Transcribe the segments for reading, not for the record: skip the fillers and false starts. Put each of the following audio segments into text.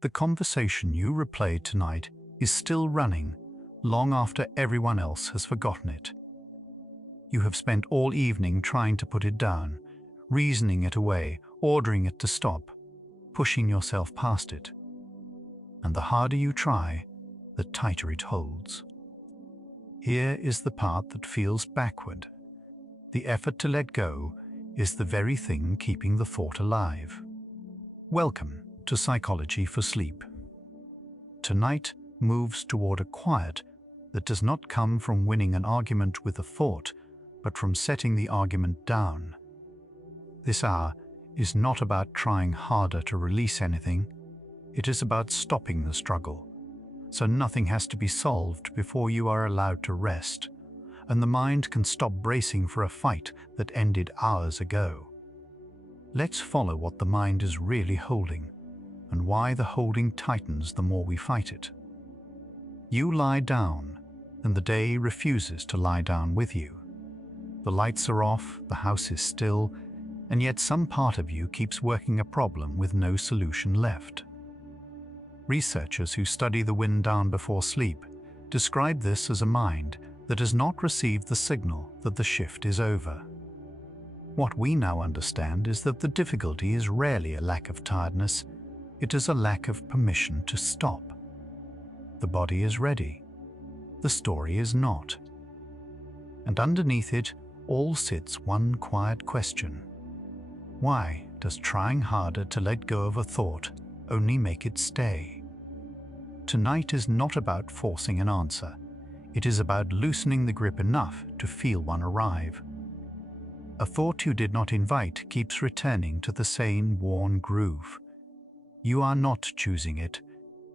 The conversation you replayed tonight is still running long after everyone else has forgotten it. You have spent all evening trying to put it down, reasoning it away, ordering it to stop, pushing yourself past it. And the harder you try, the tighter it holds. Here is the part that feels backward. The effort to let go is the very thing keeping the thought alive. Welcome to Psychology for Sleep. Tonight moves toward a quiet that does not come from winning an argument with a thought, but from setting the argument down. This hour is not about trying harder to release anything. It is about stopping the struggle, so nothing has to be solved before you are allowed to rest, and the mind can stop bracing for a fight that ended hours ago. Let's follow what the mind is really holding, and why the holding tightens the more we fight it. You lie down, and the day refuses to lie down with you. The lights are off, the house is still, and yet some part of you keeps working a problem with no solution left. Researchers who study the wind down before sleep describe this as a mind that has not received the signal that the shift is over. What we now understand is that the difficulty is rarely a lack of tiredness, it is a lack of permission to stop. The body is ready, the story is not. And underneath it all sits one quiet question. Why does trying harder to let go of a thought only make it stay? Tonight is not about forcing an answer. It is about loosening the grip enough to feel one arrive. A thought you did not invite keeps returning to the same worn groove. You are not choosing it,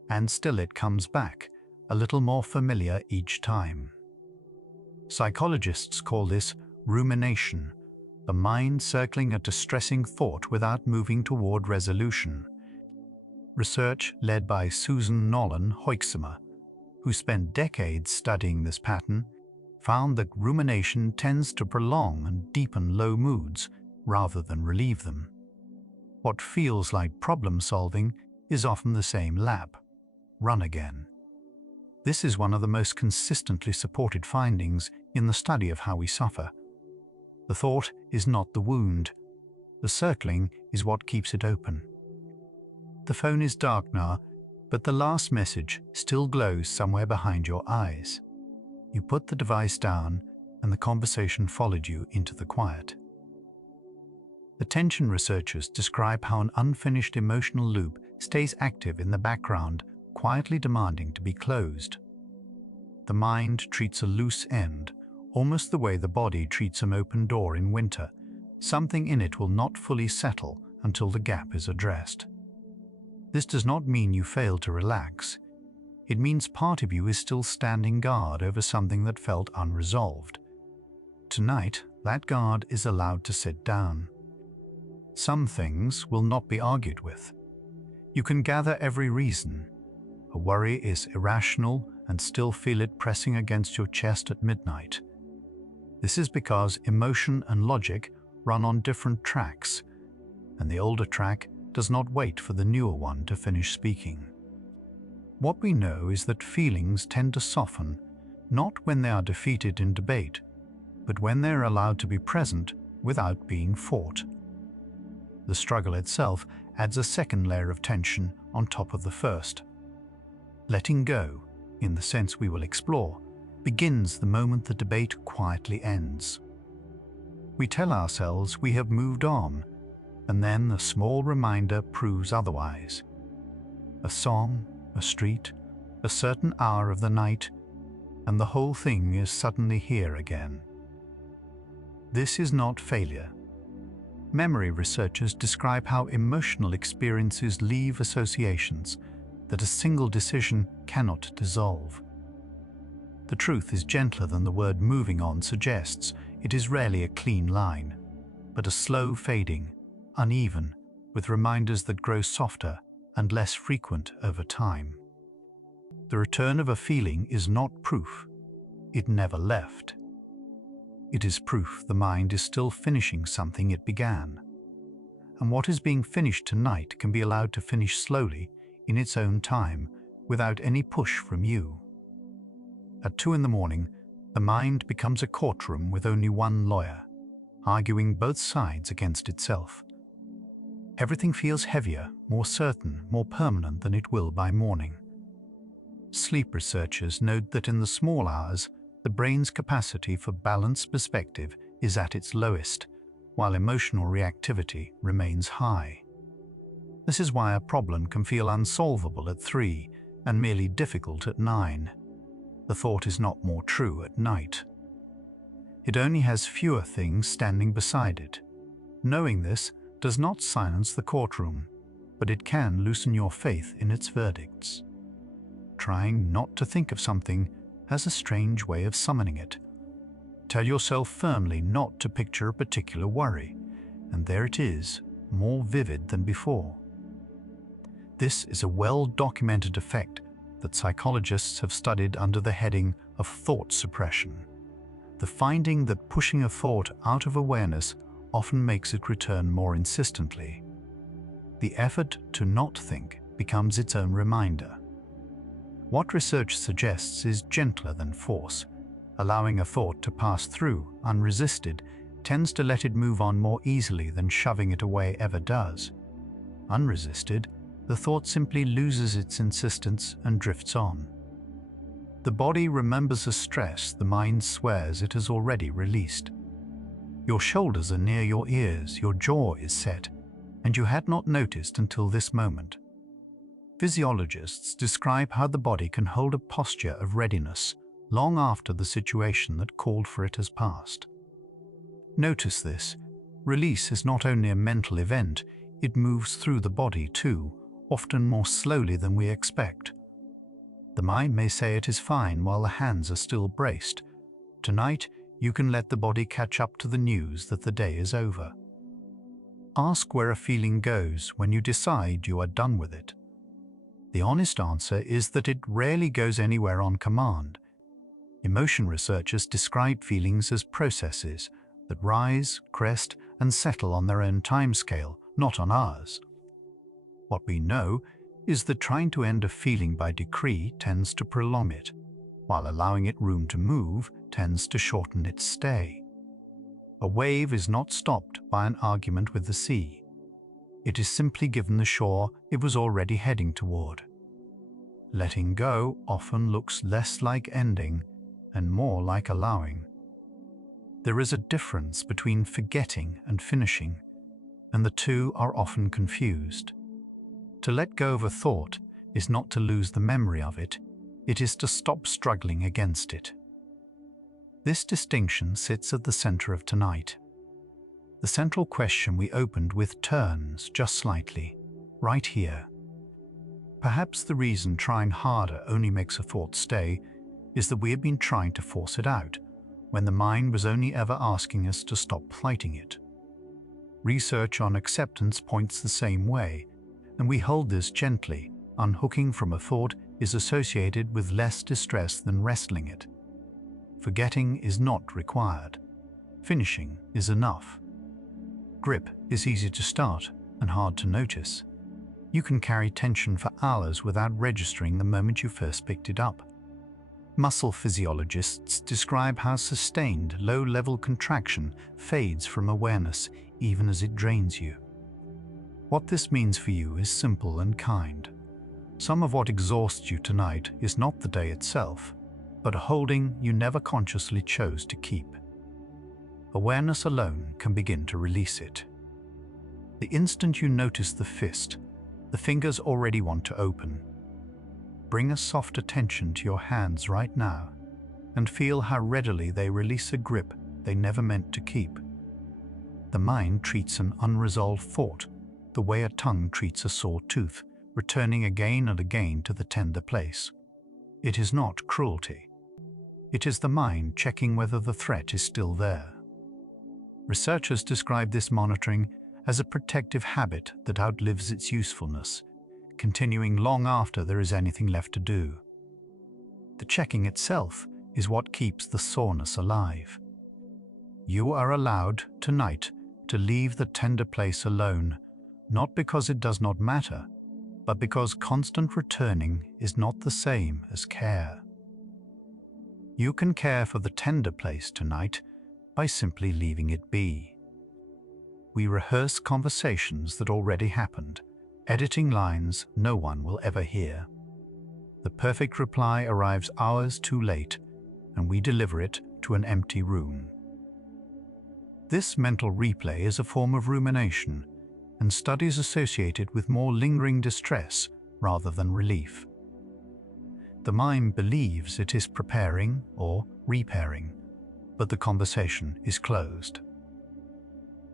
and still it comes back, a little more familiar each time. Psychologists call this rumination, the mind circling a distressing thought without moving toward resolution. Research led by Susan Nolan Hoeksema, who spent decades studying this pattern, found that rumination tends to prolong and deepen low moods rather than relieve them. What feels like problem solving is often the same lap: run again. This is one of the most consistently supported findings in the study of how we suffer. The thought is not the wound. The circling is what keeps it open. The phone is dark now, but the last message still glows somewhere behind your eyes. You put the device down, and the conversation followed you into the quiet. Attention researchers describe how an unfinished emotional loop stays active in the background, quietly demanding to be closed. The mind treats a loose end, almost the way the body treats an open door in winter. Something in it will not fully settle until the gap is addressed. This does not mean you fail to relax. It means part of you is still standing guard over something that felt unresolved. Tonight, that guard is allowed to sit down. Some things will not be argued with. You can gather every reason. A worry is irrational and still feel it pressing against your chest at midnight. This is because emotion and logic run on different tracks, and the older track does not wait for the newer one to finish speaking. What we know is that feelings tend to soften, not when they are defeated in debate, but when they are allowed to be present without being fought. The struggle itself adds a second layer of tension on top of the first. Letting go, in the sense we will explore, begins the moment the debate quietly ends. We tell ourselves we have moved on, and then a small reminder proves otherwise. A song, a street, a certain hour of the night, and the whole thing is suddenly here again. This is not failure. Memory researchers describe how emotional experiences leave associations that a single decision cannot dissolve. The truth is gentler than the word moving on suggests. It is rarely a clean line, but a slow fading, uneven, with reminders that grow softer and less frequent over time. The return of a feeling is not proof. It never left. It is proof the mind is still finishing something it began. And what is being finished tonight can be allowed to finish slowly in its own time, without any push from you. At 2 in the morning, the mind becomes a courtroom with only one lawyer, arguing both sides against itself. Everything feels heavier, more certain, more permanent than it will by morning. Sleep researchers note that in the small hours, the brain's capacity for balanced perspective is at its lowest, while emotional reactivity remains high. This is why a problem can feel unsolvable at 3 and merely difficult at 9. The thought is not more true at night. It only has fewer things standing beside it. Knowing this does not silence the courtroom, but it can loosen your faith in its verdicts. Trying not to think of something has a strange way of summoning it. Tell yourself firmly not to picture a particular worry, and there it is, more vivid than before. This is a well-documented effect that psychologists have studied under the heading of thought suppression. The finding that pushing a thought out of awareness often makes it return more insistently. The effort to not think becomes its own reminder. What research suggests is gentler than force. Allowing a thought to pass through, unresisted, tends to let it move on more easily than shoving it away ever does. Unresisted, the thought simply loses its insistence and drifts on. The body remembers a stress the mind swears it has already released. Your shoulders are near your ears, your jaw is set, and you had not noticed until this moment. Physiologists describe how the body can hold a posture of readiness long after the situation that called for it has passed. Notice this. Release is not only a mental event, it moves through the body too, often more slowly than we expect. The mind may say it is fine while the hands are still braced. Tonight, you can let the body catch up to the news that the day is over. Ask where a feeling goes when you decide you are done with it. The honest answer is that it rarely goes anywhere on command. Emotion researchers describe feelings as processes that rise, crest, and settle on their own timescale, not on ours. What we know is that trying to end a feeling by decree tends to prolong it, while allowing it room to move tends to shorten its stay. A wave is not stopped by an argument with the sea. It is simply given the shore it was already heading toward. Letting go often looks less like ending and more like allowing. There is a difference between forgetting and finishing, and the two are often confused. To let go of a thought is not to lose the memory of it, it is to stop struggling against it. This distinction sits at the center of tonight. The central question we opened with turns just slightly, right here. Perhaps the reason trying harder only makes a thought stay is that we have been trying to force it out, when the mind was only ever asking us to stop fighting it. Research on acceptance points the same way, and we hold this gently. Unhooking from a thought is associated with less distress than wrestling it. Forgetting is not required. Finishing is enough. Grip is easy to start and hard to notice. You can carry tension for hours without registering the moment you first picked it up. Muscle physiologists describe how sustained, low-level contraction fades from awareness even as it drains you. What this means for you is simple and kind. Some of what exhausts you tonight is not the day itself, but a holding you never consciously chose to keep. Awareness alone can begin to release it. The instant you notice the fist, the fingers already want to open. Bring a soft attention to your hands right now and feel how readily they release a grip they never meant to keep. The mind treats an unresolved thought the way a tongue treats a sore tooth, returning again and again to the tender place. It is not cruelty. It is the mind checking whether the threat is still there. Researchers describe this monitoring as a protective habit that outlives its usefulness, continuing long after there is anything left to do. The checking itself is what keeps the soreness alive. You are allowed tonight to leave the tender place alone, not because it does not matter, but because constant returning is not the same as care. You can care for the tender place tonight by simply leaving it be. We rehearse conversations that already happened, editing lines no one will ever hear. The perfect reply arrives hours too late, and we deliver it to an empty room. This mental replay is a form of rumination, and studies associate it with more lingering distress rather than relief. The mind believes it is preparing or repairing, but the conversation is closed.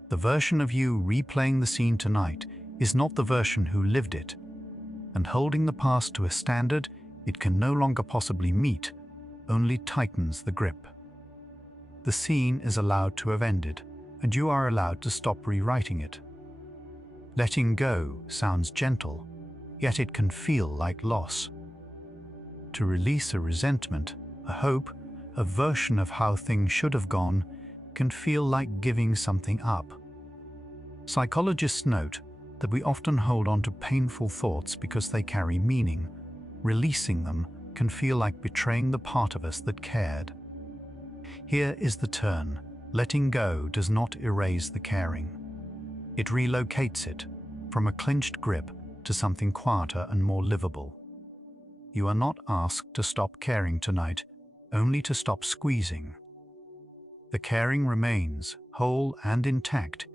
The version of you replaying the scene tonight is not the version who lived it, and holding the past to a standard it can no longer possibly meet only tightens the grip. The scene is allowed to have ended, and you are allowed to stop rewriting it. Letting go sounds gentle, yet it can feel like loss. To release a resentment, a hope, a version of how things should have gone, can feel like giving something up. Psychologists note that we often hold on to painful thoughts because they carry meaning. Releasing them can feel like betraying the part of us that cared. Here is the turn. Letting go does not erase the caring. It relocates it from a clenched grip to something quieter and more livable. You are not asked to stop caring tonight, only to stop squeezing. The caring remains, whole and intact.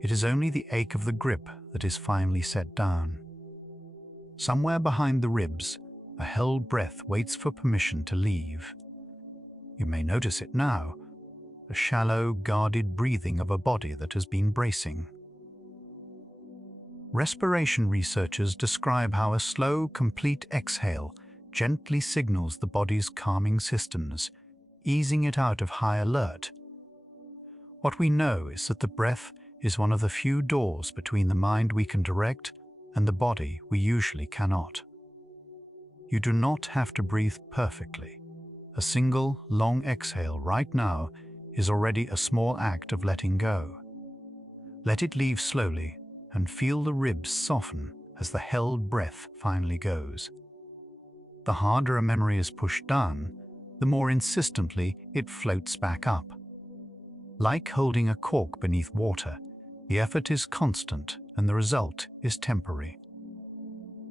It is only the ache of the grip that is finally set down. Somewhere behind the ribs, a held breath waits for permission to leave. You may notice it now, a shallow, guarded breathing of a body that has been bracing. Respiration researchers describe how a slow, complete exhale gently signals the body's calming systems, easing it out of high alert. What we know is that the breath is one of the few doors between the mind we can direct and the body we usually cannot. You do not have to breathe perfectly. A single, long exhale right now is already a small act of letting go. Let it leave slowly and feel the ribs soften as the held breath finally goes. The harder a memory is pushed down, the more insistently it floats back up. Like holding a cork beneath water, the effort is constant and the result is temporary.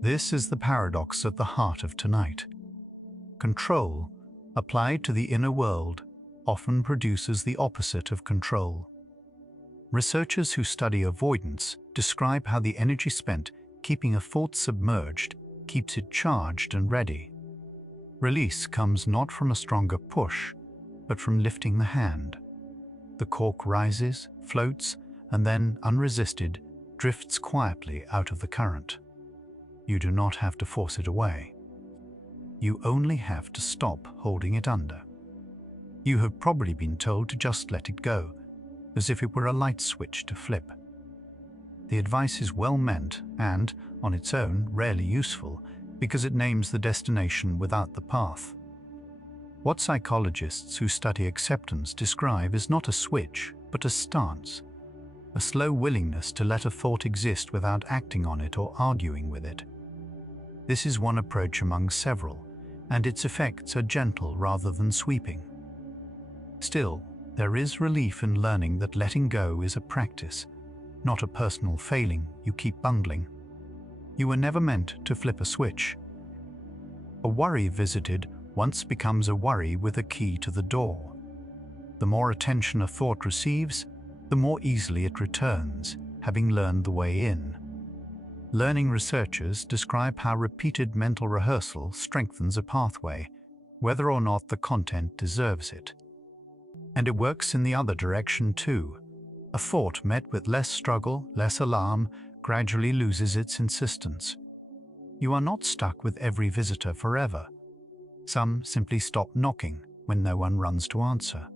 This is the paradox at the heart of tonight. Control, applied to the inner world, often produces the opposite of control. Researchers who study avoidance describe how the energy spent keeping a thought submerged keeps it charged and ready. Release comes not from a stronger push, but from lifting the hand. The cork rises, floats, and then, unresisted, drifts quietly out of the current. You do not have to force it away. You only have to stop holding it under. You have probably been told to just let it go, as if it were a light switch to flip. The advice is well meant and, on its own, rarely useful, because it names the destination without the path. What psychologists who study acceptance describe is not a switch, but a stance, a slow willingness to let a thought exist without acting on it or arguing with it. This is one approach among several, and its effects are gentle rather than sweeping. Still, there is relief in learning that letting go is a practice, not a personal failing you keep bungling. You were never meant to flip a switch. A worry visited once becomes a worry with a key to the door. The more attention a thought receives, the more easily it returns, having learned the way in. Learning researchers describe how repeated mental rehearsal strengthens a pathway, whether or not the content deserves it. And it works in the other direction too. A thought met with less struggle, less alarm, gradually loses its insistence. You are not stuck with every visitor forever. Some simply stop knocking when no one runs to answer.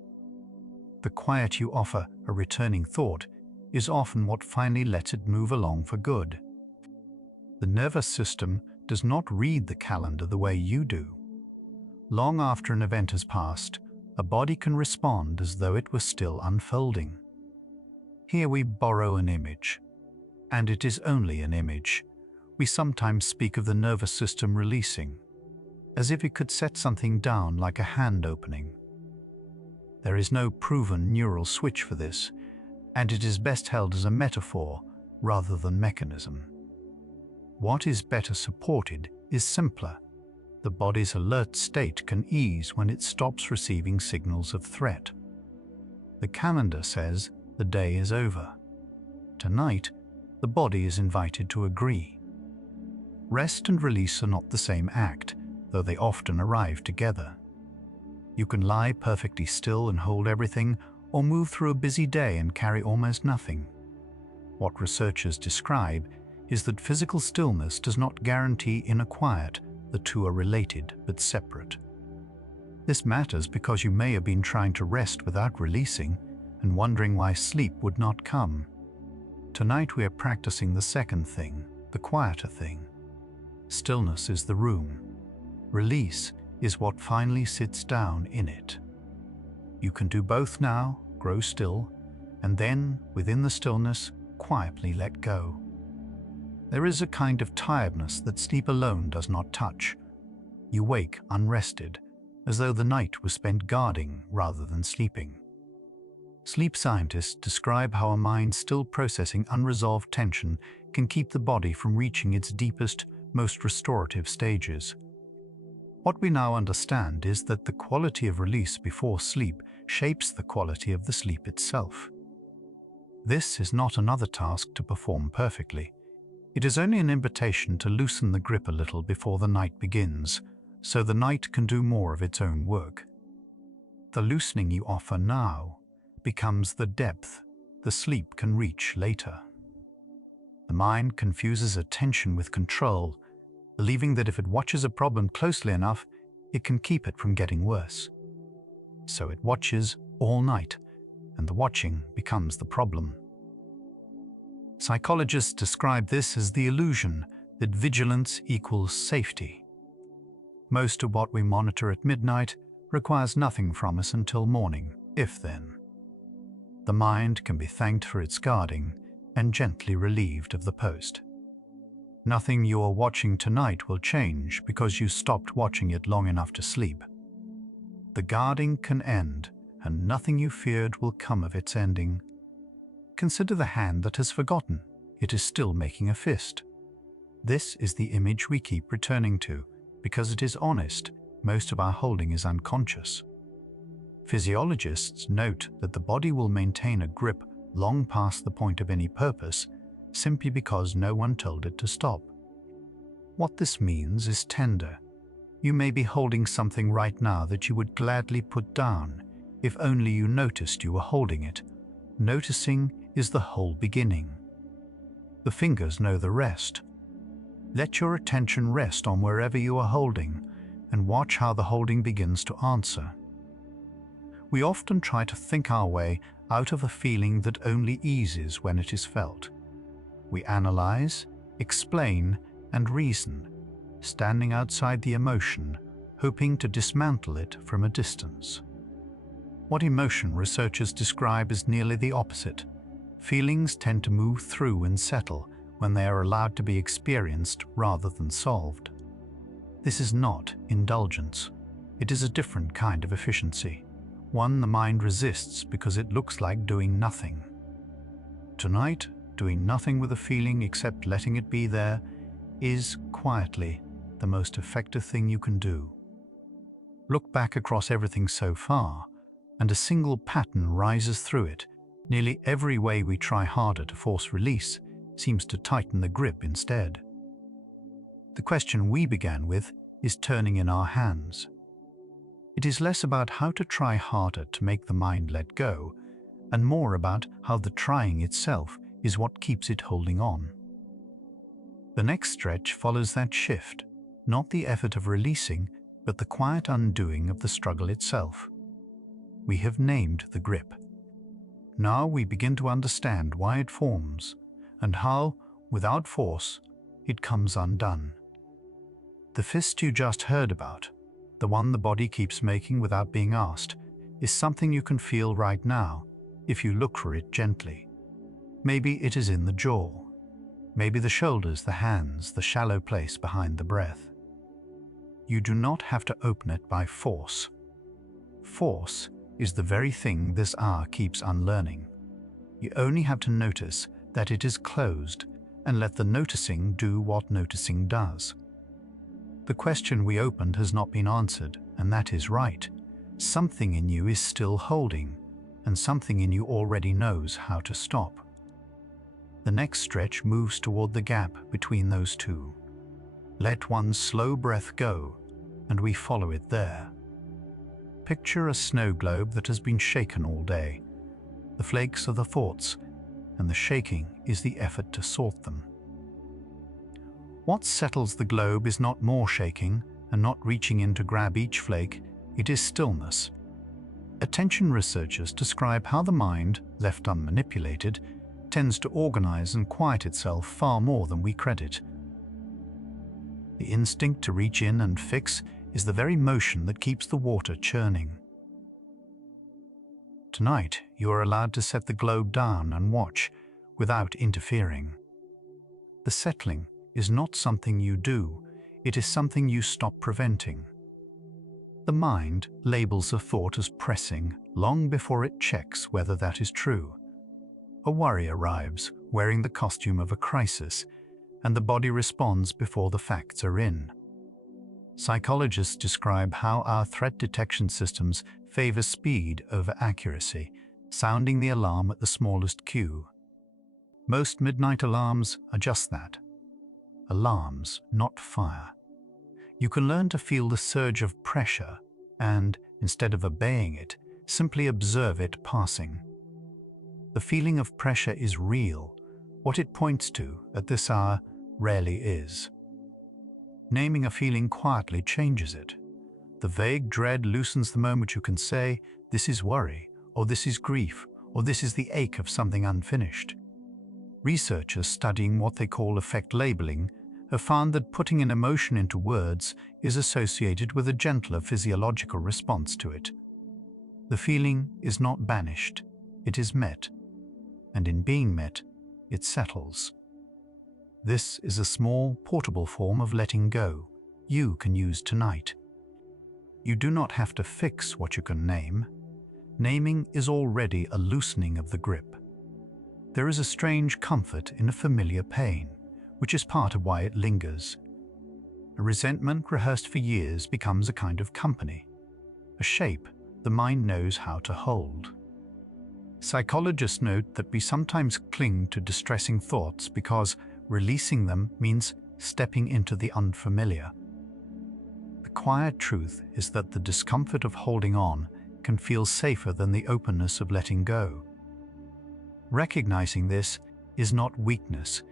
The quiet you offer a returning thought is often what finally lets it move along for good. The nervous system does not read the calendar the way you do. Long after an event has passed, a body can respond as though it was still unfolding. Here we borrow an image, and it is only an image. We sometimes speak of the nervous system releasing, as if it could set something down like a hand opening. There is no proven neural switch for this, and it is best held as a metaphor rather than mechanism. What is better supported is simpler. The body's alert state can ease when it stops receiving signals of threat. The calendar says the day is over. Tonight, the body is invited to agree. Rest and release are not the same act, though they often arrive together. You can lie perfectly still and hold everything, or move through a busy day and carry almost nothing. What researchers describe is that physical stillness does not guarantee inner quiet. The two are related but separate. This matters because you may have been trying to rest without releasing and wondering why sleep would not come. Tonight we are practicing the second thing, the quieter thing. Stillness is the room. Release is what finally sits down in it. You can do both now, grow still, and then, within the stillness, quietly let go. There is a kind of tiredness that sleep alone does not touch. You wake unrested, as though the night was spent guarding rather than sleeping. Sleep scientists describe how a mind still processing unresolved tension can keep the body from reaching its deepest, most restorative stages. What we now understand is that the quality of release before sleep shapes the quality of the sleep itself. This is not another task to perform perfectly. It is only an invitation to loosen the grip a little before the night begins, so the night can do more of its own work. The loosening you offer now becomes the depth the sleep can reach later. The mind confuses attention with control, believing that if it watches a problem closely enough, it can keep it from getting worse. So it watches all night, and the watching becomes the problem. Psychologists describe this as the illusion that vigilance equals safety. Most of what we monitor at midnight requires nothing from us until morning, if then. The mind can be thanked for its guarding and gently relieved of the post. Nothing you are watching tonight will change because you stopped watching it long enough to sleep. The guarding can end, and nothing you feared will come of its ending. Consider the hand that has forgotten. It is still making a fist. This is the image we keep returning to, because it is honest. Most of our holding is unconscious. Physiologists note that the body will maintain a grip long past the point of any purpose, simply because no one told it to stop. What this means is tender. You may be holding something right now that you would gladly put down, if only you noticed you were holding it. Noticing is the whole beginning. The fingers know the rest. Let your attention rest on wherever you are holding, and watch how the holding begins to answer. We often try to think our way out of a feeling that only eases when it is felt. We analyze, explain, and reason, standing outside the emotion, hoping to dismantle it from a distance. What emotion researchers describe as nearly the opposite. Feelings tend to move through and settle when they are allowed to be experienced rather than solved. This is not indulgence. It is a different kind of efficiency, one the mind resists because it looks like doing nothing. Tonight, doing nothing with a feeling except letting it be there is, quietly, the most effective thing you can do. Look back across everything so far, and a single pattern rises through it. Nearly every way we try harder to force release seems to tighten the grip instead. The question we began with is turning in our hands. It is less about how to try harder to make the mind let go, and more about how the trying itself is what keeps it holding on. The next stretch follows that shift, not the effort of releasing, but the quiet undoing of the struggle itself. We have named the grip. Now we begin to understand why it forms, and how, without force, it comes undone. The fist you just heard about, the one the body keeps making without being asked, is something you can feel right now if you look for it gently. Maybe it is in the jaw. Maybe the shoulders, the hands, the shallow place behind the breath. You do not have to open it by force. Force is the very thing this hour keeps unlearning. You only have to notice that it is closed and let the noticing do what noticing does. The question we opened has not been answered, and that is right. Something in you is still holding, and something in you already knows how to stop. The next stretch moves toward the gap between those two. Let one slow breath go, and we follow it there. Picture a snow globe that has been shaken all day. The flakes are the thoughts, and the shaking is the effort to sort them. What settles the globe is not more shaking and not reaching in to grab each flake, it is stillness. Attention researchers describe how the mind, left unmanipulated, tends to organize and quiet itself far more than we credit. The instinct to reach in and fix is the very motion that keeps the water churning. Tonight, you are allowed to set the globe down and watch without interfering. The settling is not something you do, it is something you stop preventing. The mind labels a thought as pressing long before it checks whether that is true. A worry arrives wearing the costume of a crisis, and the body responds before the facts are in. Psychologists describe how our threat detection systems favor speed over accuracy, sounding the alarm at the smallest cue. Most midnight alarms are just that. Alarms, not fire. You can learn to feel the surge of pressure and, instead of obeying it, simply observe it passing. The feeling of pressure is real. What it points to at this hour rarely is. Naming a feeling quietly changes it. The vague dread loosens the moment you can say, this is worry, or this is grief, or this is the ache of something unfinished. Researchers studying what they call affect labeling have found that putting an emotion into words is associated with a gentler physiological response to it. The feeling is not banished, it is met, and in being met, it settles. This is a small, portable form of letting go you can use tonight. You do not have to fix what you can name. Naming is already a loosening of the grip. There is a strange comfort in a familiar pain, which is part of why it lingers. A resentment rehearsed for years becomes a kind of company, a shape the mind knows how to hold. Psychologists note that we sometimes cling to distressing thoughts because releasing them means stepping into the unfamiliar. The quiet truth is that the discomfort of holding on can feel safer than the openness of letting go. Recognizing this is not weakness,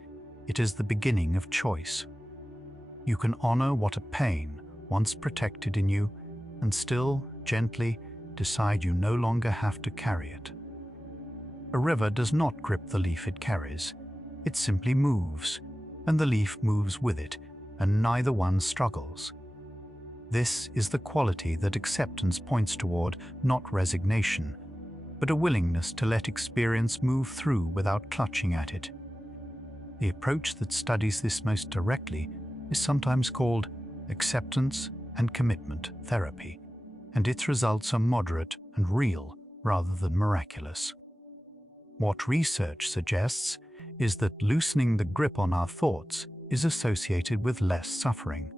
it is the beginning of choice. You can honor what a pain once protected in you and still, gently, decide you no longer have to carry it. A river does not grip the leaf it carries. It simply moves, and the leaf moves with it, and neither one struggles. This is the quality that acceptance points toward, not resignation, but a willingness to let experience move through without clutching at it. The approach that studies this most directly is sometimes called acceptance and commitment therapy, and its results are moderate and real rather than miraculous. What research suggests is that loosening the grip on our thoughts is associated with less suffering.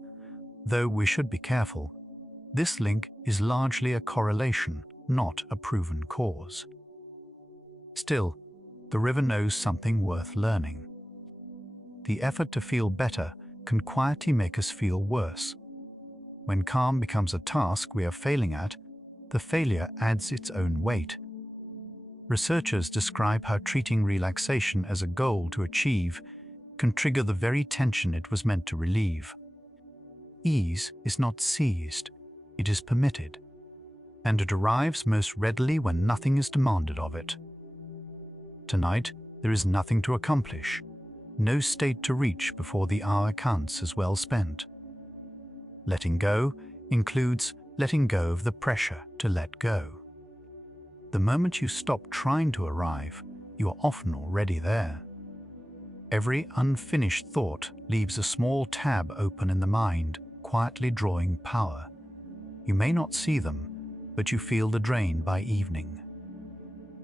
Though we should be careful, this link is largely a correlation, not a proven cause. Still, the river knows something worth learning. The effort to feel better can quietly make us feel worse. When calm becomes a task we are failing at, the failure adds its own weight. Researchers describe how treating relaxation as a goal to achieve can trigger the very tension it was meant to relieve. Ease is not seized, it is permitted, and it arrives most readily when nothing is demanded of it. Tonight, there is nothing to accomplish, no state to reach before the hour counts as well spent. Letting go includes letting go of the pressure to let go. The moment you stop trying to arrive, you are often already there. Every unfinished thought leaves a small tab open in the mind, quietly drawing power. You may not see them, but you feel the drain by evening.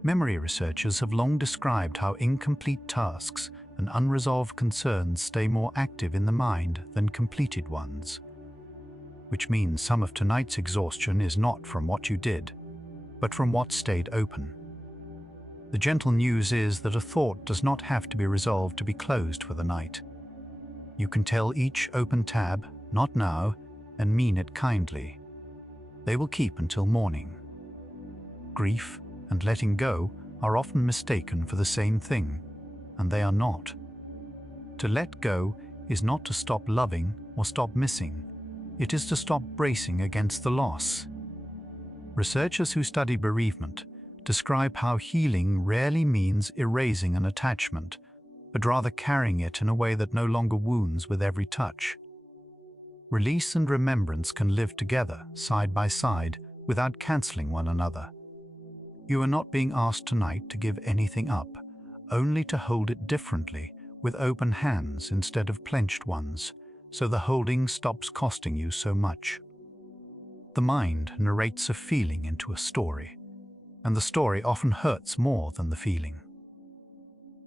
Memory researchers have long described how incomplete tasks and unresolved concerns stay more active in the mind than completed ones. Which means some of tonight's exhaustion is not from what you did, but from what stayed open. The gentle news is that a thought does not have to be resolved to be closed for the night. You can tell each open tab, "Not now," and mean it kindly. They will keep until morning. Grief and letting go are often mistaken for the same thing, and they are not. To let go is not to stop loving or stop missing. It is to stop bracing against the loss. Researchers who study bereavement describe how healing rarely means erasing an attachment, but rather carrying it in a way that no longer wounds with every touch. Release and remembrance can live together, side by side, without cancelling one another. You are not being asked tonight to give anything up, only to hold it differently, with open hands instead of clenched ones, so the holding stops costing you so much. The mind narrates a feeling into a story, and the story often hurts more than the feeling.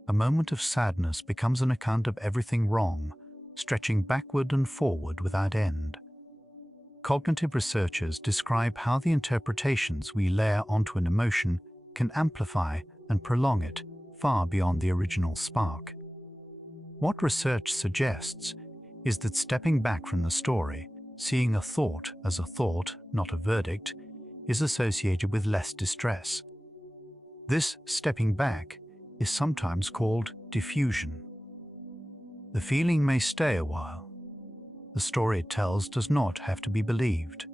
A moment of sadness becomes an account of everything wrong, stretching backward and forward without end. Cognitive researchers describe how the interpretations we layer onto an emotion can amplify and prolong it far beyond the original spark. What research suggests is that stepping back from the story, seeing a thought as a thought, not a verdict, is associated with less distress. This stepping back is sometimes called diffusion. The feeling may stay a while. The story it tells does not have to be believed.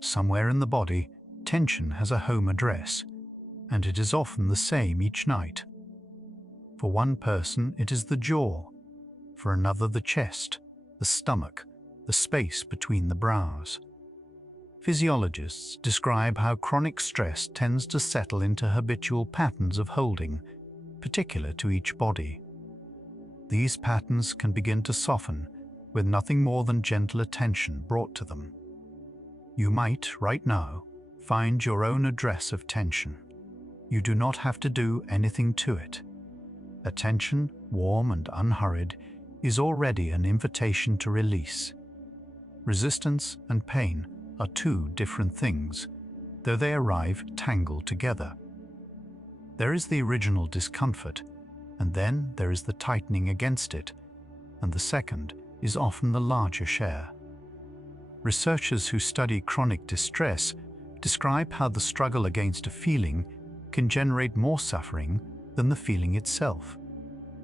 Somewhere in the body, tension has a home address, and it is often the same each night. For one person, it is the jaw. For another, the chest, the stomach, the space between the brows. Physiologists describe how chronic stress tends to settle into habitual patterns of holding, particular to each body. These patterns can begin to soften with nothing more than gentle attention brought to them. You might, right now, find your own address of tension. You do not have to do anything to it. Attention, warm and unhurried, is already an invitation to release. Resistance and pain are two different things, though they arrive tangled together. There is the original discomfort, and then there is the tightening against it, and the second is often the larger share. Researchers who study chronic distress describe how the struggle against a feeling can generate more suffering than the feeling itself.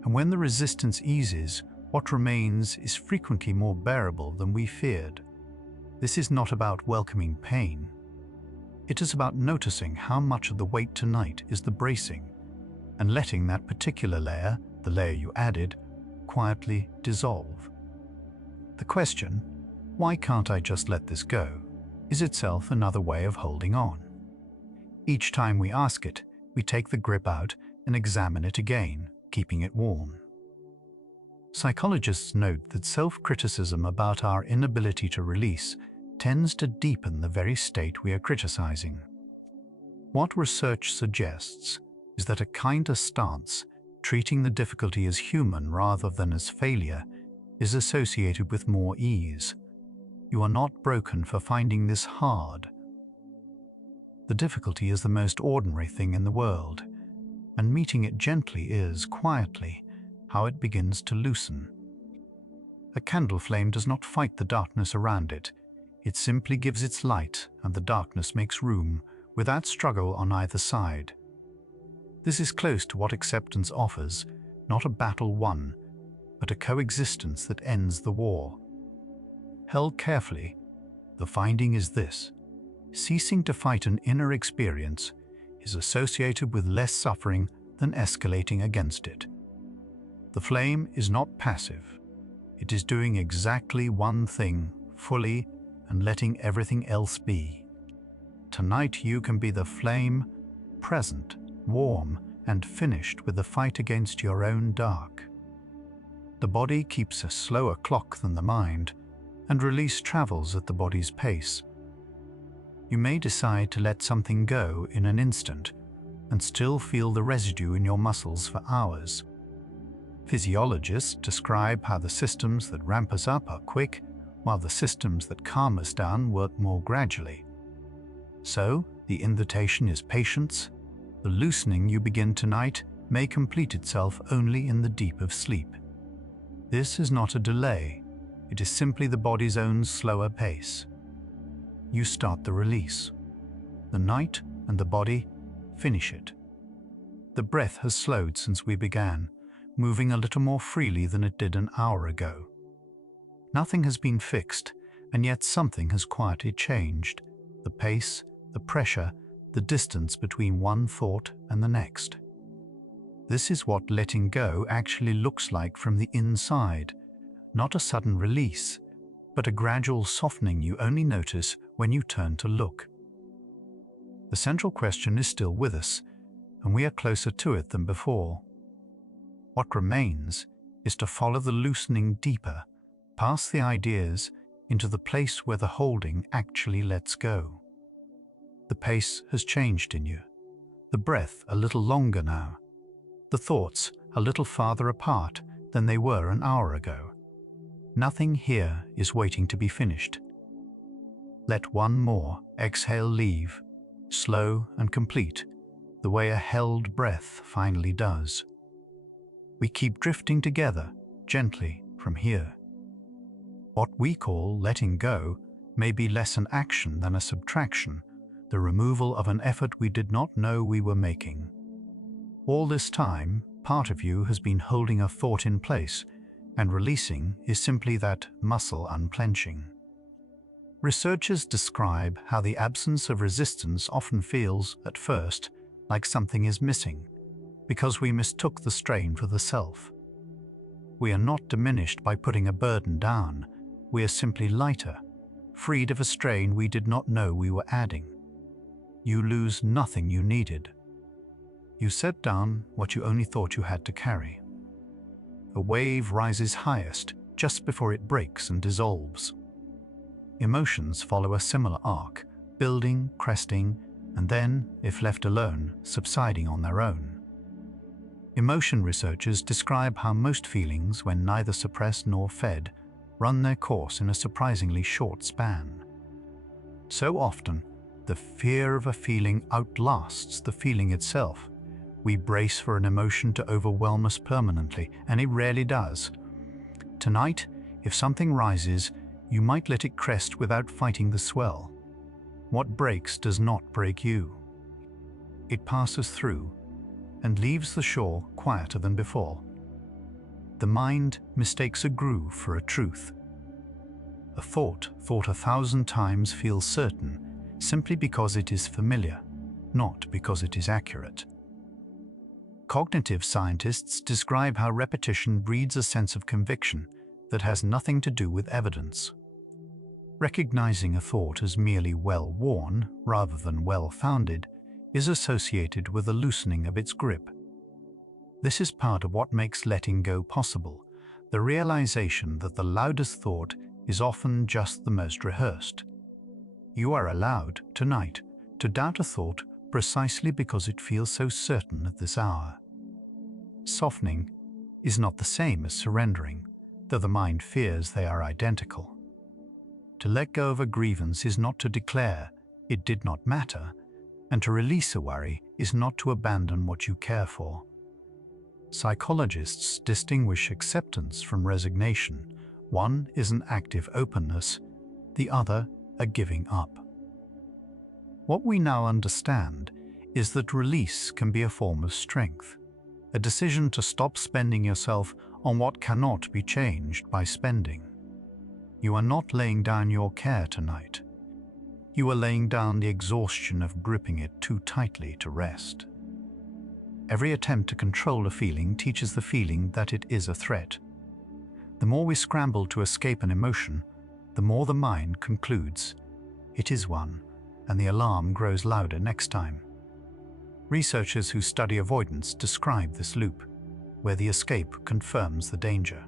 And when the resistance eases, what remains is frequently more bearable than we feared. This is not about welcoming pain. It is about noticing how much of the weight tonight is the bracing, and letting that particular layer, the layer you added, quietly dissolve. The question, "Why can't I just let this go?" is itself another way of holding on. Each time we ask it, we take the grip out and examine it again, keeping it warm. Psychologists note that self-criticism about our inability to release tends to deepen the very state we are criticizing. What research suggests is that a kinder stance, treating the difficulty as human rather than as failure, is associated with more ease. You are not broken for finding this hard. The difficulty is the most ordinary thing in the world, and meeting it gently is, quietly, how it begins to loosen. A candle flame does not fight the darkness around it. It simply gives its light, and the darkness makes room, without struggle on either side. This is close to what acceptance offers, not a battle won, but a coexistence that ends the war. Held carefully, the finding is this: ceasing to fight an inner experience is associated with less suffering than escalating against it. The flame is not passive. It is doing exactly one thing, fully, and letting everything else be. Tonight you can be the flame, present, warm, and finished with the fight against your own dark. The body keeps a slower clock than the mind, and release travels at the body's pace. You may decide to let something go in an instant and still feel the residue in your muscles for hours. Physiologists describe how the systems that ramp us up are quick, while the systems that calm us down work more gradually. So, the invitation is patience. The loosening you begin tonight may complete itself only in the deep of sleep. This is not a delay. It is simply the body's own slower pace. You start the release. The night and the body finish it. The breath has slowed since we began, moving a little more freely than it did an hour ago. Nothing has been fixed, and yet something has quietly changed. The pace, the pressure, the distance between one thought and the next. This is what letting go actually looks like from the inside. Not a sudden release, but a gradual softening you only notice when you turn to look. The central question is still with us, and we are closer to it than before. What remains is to follow the loosening deeper, past the ideas, into the place where the holding actually lets go. The pace has changed in you, the breath a little longer now, the thoughts a little farther apart than they were an hour ago. Nothing here is waiting to be finished. Let one more exhale leave, slow and complete, the way a held breath finally does. We keep drifting together, gently, from here. What we call letting go may be less an action than a subtraction, the removal of an effort we did not know we were making. All this time, part of you has been holding a thought in place, and releasing is simply that muscle unclenching. Researchers describe how the absence of resistance often feels, at first, like something is missing, because we mistook the strain for the self. We are not diminished by putting a burden down. We are simply lighter, freed of a strain we did not know we were adding. You lose nothing you needed. You set down what you only thought you had to carry. A wave rises highest just before it breaks and dissolves. Emotions follow a similar arc, building, cresting, and then, if left alone, subsiding on their own. Emotion researchers describe how most feelings, when neither suppressed nor fed, run their course in a surprisingly short span. So often, the fear of a feeling outlasts the feeling itself. We brace for an emotion to overwhelm us permanently, and it rarely does. Tonight, if something rises, you might let it crest without fighting the swell. What breaks does not break you. It passes through and leaves the shore quieter than before. The mind mistakes a groove for a truth. A thought 1,000 times feels certain simply because it is familiar, not because it is accurate. Cognitive scientists describe how repetition breeds a sense of conviction that has nothing to do with evidence. Recognizing a thought as merely well-worn rather than well-founded is associated with a loosening of its grip. This is part of what makes letting go possible, the realization that the loudest thought is often just the most rehearsed. You are allowed, tonight, to doubt a thought precisely because it feels so certain at this hour. Softening is not the same as surrendering, though the mind fears they are identical. To let go of a grievance is not to declare it did not matter, and to release a worry is not to abandon what you care for. Psychologists distinguish acceptance from resignation. One is an active openness, the other a giving up. What we now understand is that release can be a form of strength, a decision to stop spending yourself on what cannot be changed by spending. You are not laying down your care tonight. You are laying down the exhaustion of gripping it too tightly to rest. Every attempt to control a feeling teaches the feeling that it is a threat. The more we scramble to escape an emotion, the more the mind concludes it is one, and the alarm grows louder next time. Researchers who study avoidance describe this loop, where the escape confirms the danger.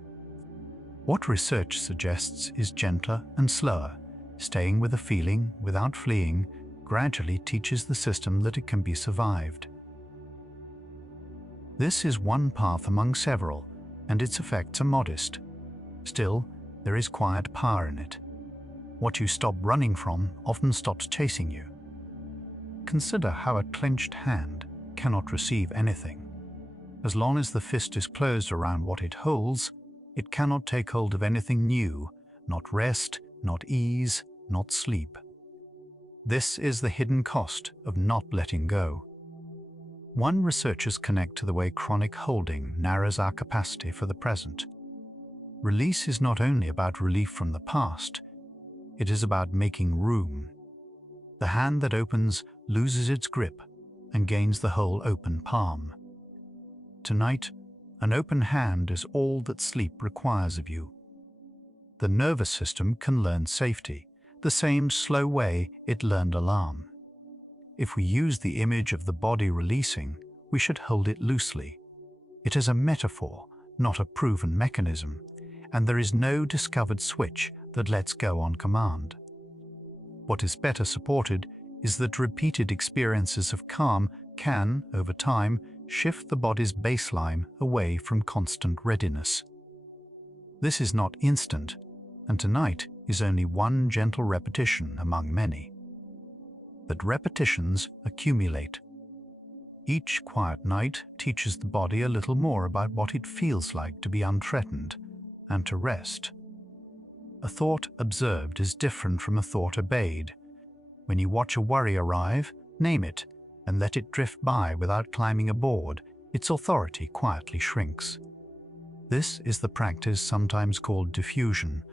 What research suggests is gentler and slower. Staying with a feeling without fleeing gradually teaches the system that it can be survived. This is one path among several, and its effects are modest. Still, there is quiet power in it. What you stop running from often stops chasing you. Consider how a clenched hand cannot receive anything. As long as the fist is closed around what it holds, it cannot take hold of anything new, not rest, not ease, not sleep. This is the hidden cost of not letting go. One researchers connect to the way chronic holding narrows our capacity for the present. Release is not only about relief from the past, it is about making room. The hand that opens loses its grip and gains the whole open palm. Tonight, an open hand is all that sleep requires of you. The nervous system can learn safety, the same slow way it learned alarm. If we use the image of the body releasing, we should hold it loosely. It is a metaphor, not a proven mechanism, and there is no discovered switch that lets go on command. What is better supported is that repeated experiences of calm can, over time, shift the body's baseline away from constant readiness. This is not instant, and tonight is only one gentle repetition among many. But repetitions accumulate. Each quiet night teaches the body a little more about what it feels like to be unthreatened and to rest. A thought observed is different from a thought obeyed. When you watch a worry arrive, name it and let it drift by without climbing aboard, its authority quietly shrinks. This is the practice sometimes called diffusion,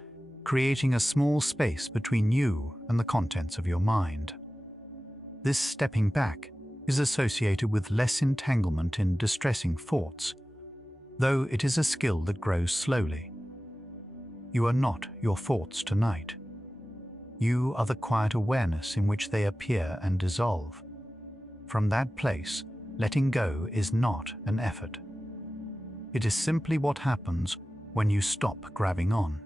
creating a small space between you and the contents of your mind. This stepping back is associated with less entanglement in distressing thoughts, though it is a skill that grows slowly. You are not your thoughts tonight. You are the quiet awareness in which they appear and dissolve. From that place, letting go is not an effort. It is simply what happens when you stop grabbing on.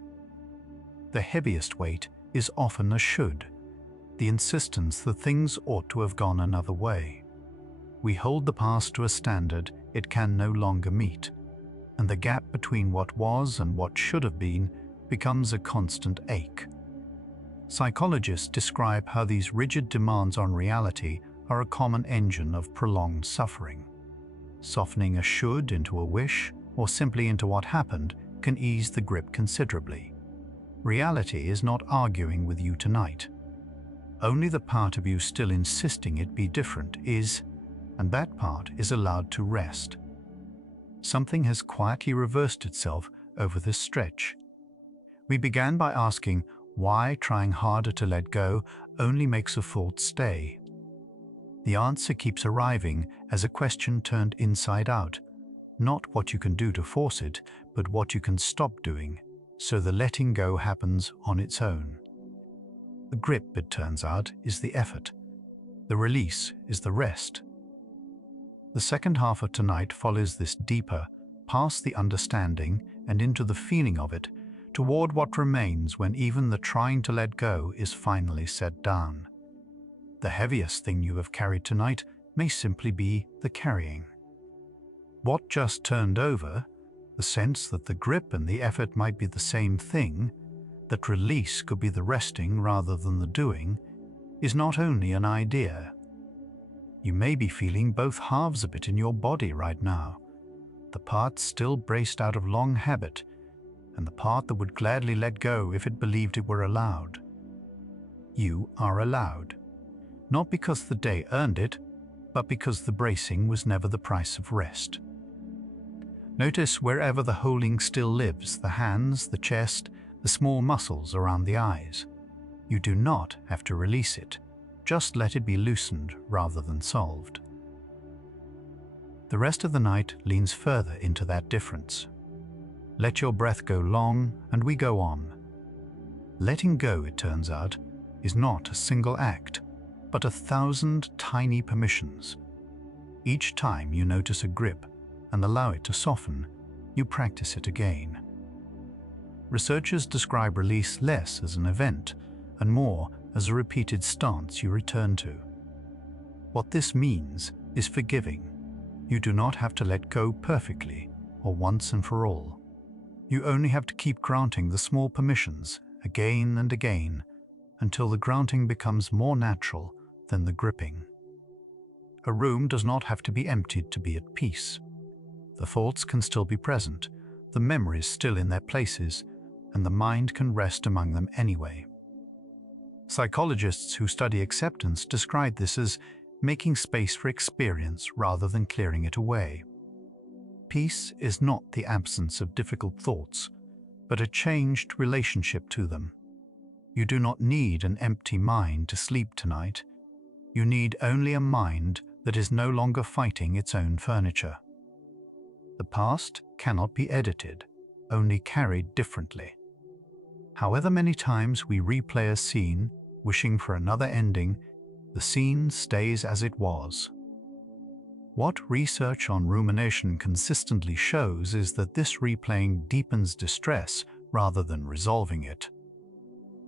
The heaviest weight is often a should, the insistence that things ought to have gone another way. We hold the past to a standard it can no longer meet, and the gap between what was and what should have been becomes a constant ache. Psychologists describe how these rigid demands on reality are a common engine of prolonged suffering. Softening a should into a wish, or simply into what happened, can ease the grip considerably. Reality is not arguing with you tonight. Only the part of you still insisting it be different is, and that part is allowed to rest. Something has quietly reversed itself over this stretch. We began by asking why trying harder to let go only makes a thought stay. The answer keeps arriving as a question turned inside out, not what you can do to force it, but what you can stop doing, so the letting go happens on its own. The grip, it turns out, is the effort. The release is the rest. The second half of tonight follows this deeper, past the understanding and into the feeling of it, toward what remains when even the trying to let go is finally set down. The heaviest thing you have carried tonight may simply be the carrying. What just turned over, the sense that the grip and the effort might be the same thing, that release could be the resting rather than the doing, is not only an idea. You may be feeling both halves of it in your body right now, the part still braced out of long habit, and the part that would gladly let go if it believed it were allowed. You are allowed. Not because the day earned it, but because the bracing was never the price of rest. Notice wherever the holding still lives, the hands, the chest, the small muscles around the eyes. You do not have to release it, just let it be loosened rather than solved. The rest of the night leans further into that difference. Let your breath go long and we go on. Letting go, it turns out, is not a single act, but 1,000 tiny permissions. Each time you notice a grip and allow it to soften, you practice it again. Researchers describe release less as an event and more as a repeated stance you return to. What this means is forgiving. You do not have to let go perfectly or once and for all. You only have to keep granting the small permissions again and again until the granting becomes more natural than the gripping. A room does not have to be emptied to be at peace. The thoughts can still be present, the memories still in their places, and the mind can rest among them anyway. Psychologists who study acceptance describe this as making space for experience rather than clearing it away. Peace is not the absence of difficult thoughts, but a changed relationship to them. You do not need an empty mind to sleep tonight. You need only a mind that is no longer fighting its own furniture. The past cannot be edited, only carried differently. However many times we replay a scene, wishing for another ending, the scene stays as it was. What research on rumination consistently shows is that this replaying deepens distress rather than resolving it.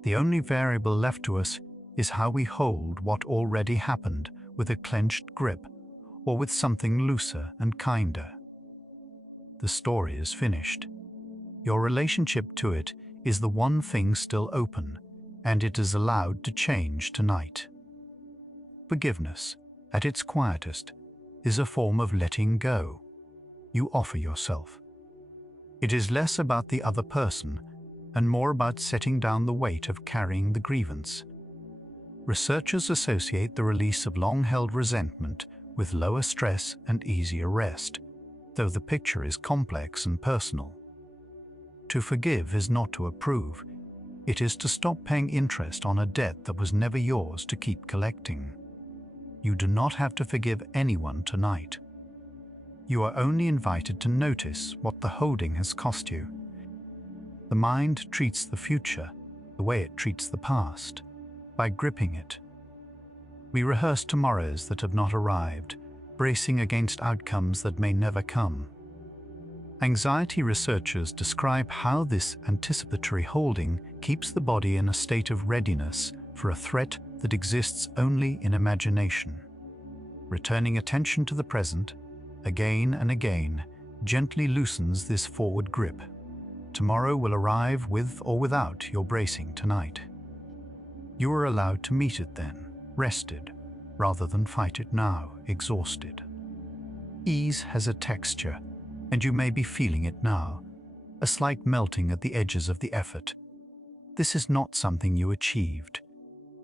The only variable left to us is how we hold what already happened with a clenched grip or with something looser and kinder. The story is finished. Your relationship to it is the one thing still open, and it is allowed to change tonight. Forgiveness, at its quietest, is a form of letting go. You offer yourself. It is less about the other person and more about setting down the weight of carrying the grievance. Researchers associate the release of long-held resentment with lower stress and easier rest, though the picture is complex and personal. To forgive is not to approve. It is to stop paying interest on a debt that was never yours to keep collecting. You do not have to forgive anyone tonight. You are only invited to notice what the holding has cost you. The mind treats the future the way it treats the past, by gripping it. We rehearse tomorrows that have not arrived, bracing against outcomes that may never come. Anxiety researchers describe how this anticipatory holding keeps the body in a state of readiness for a threat that exists only in imagination. Returning attention to the present, again and again, gently loosens this forward grip. Tomorrow will arrive with or without your bracing tonight. You are allowed to meet it then, rested, rather than fight it now, exhausted. Ease has a texture, and you may be feeling it now, a slight melting at the edges of the effort. This is not something you achieved.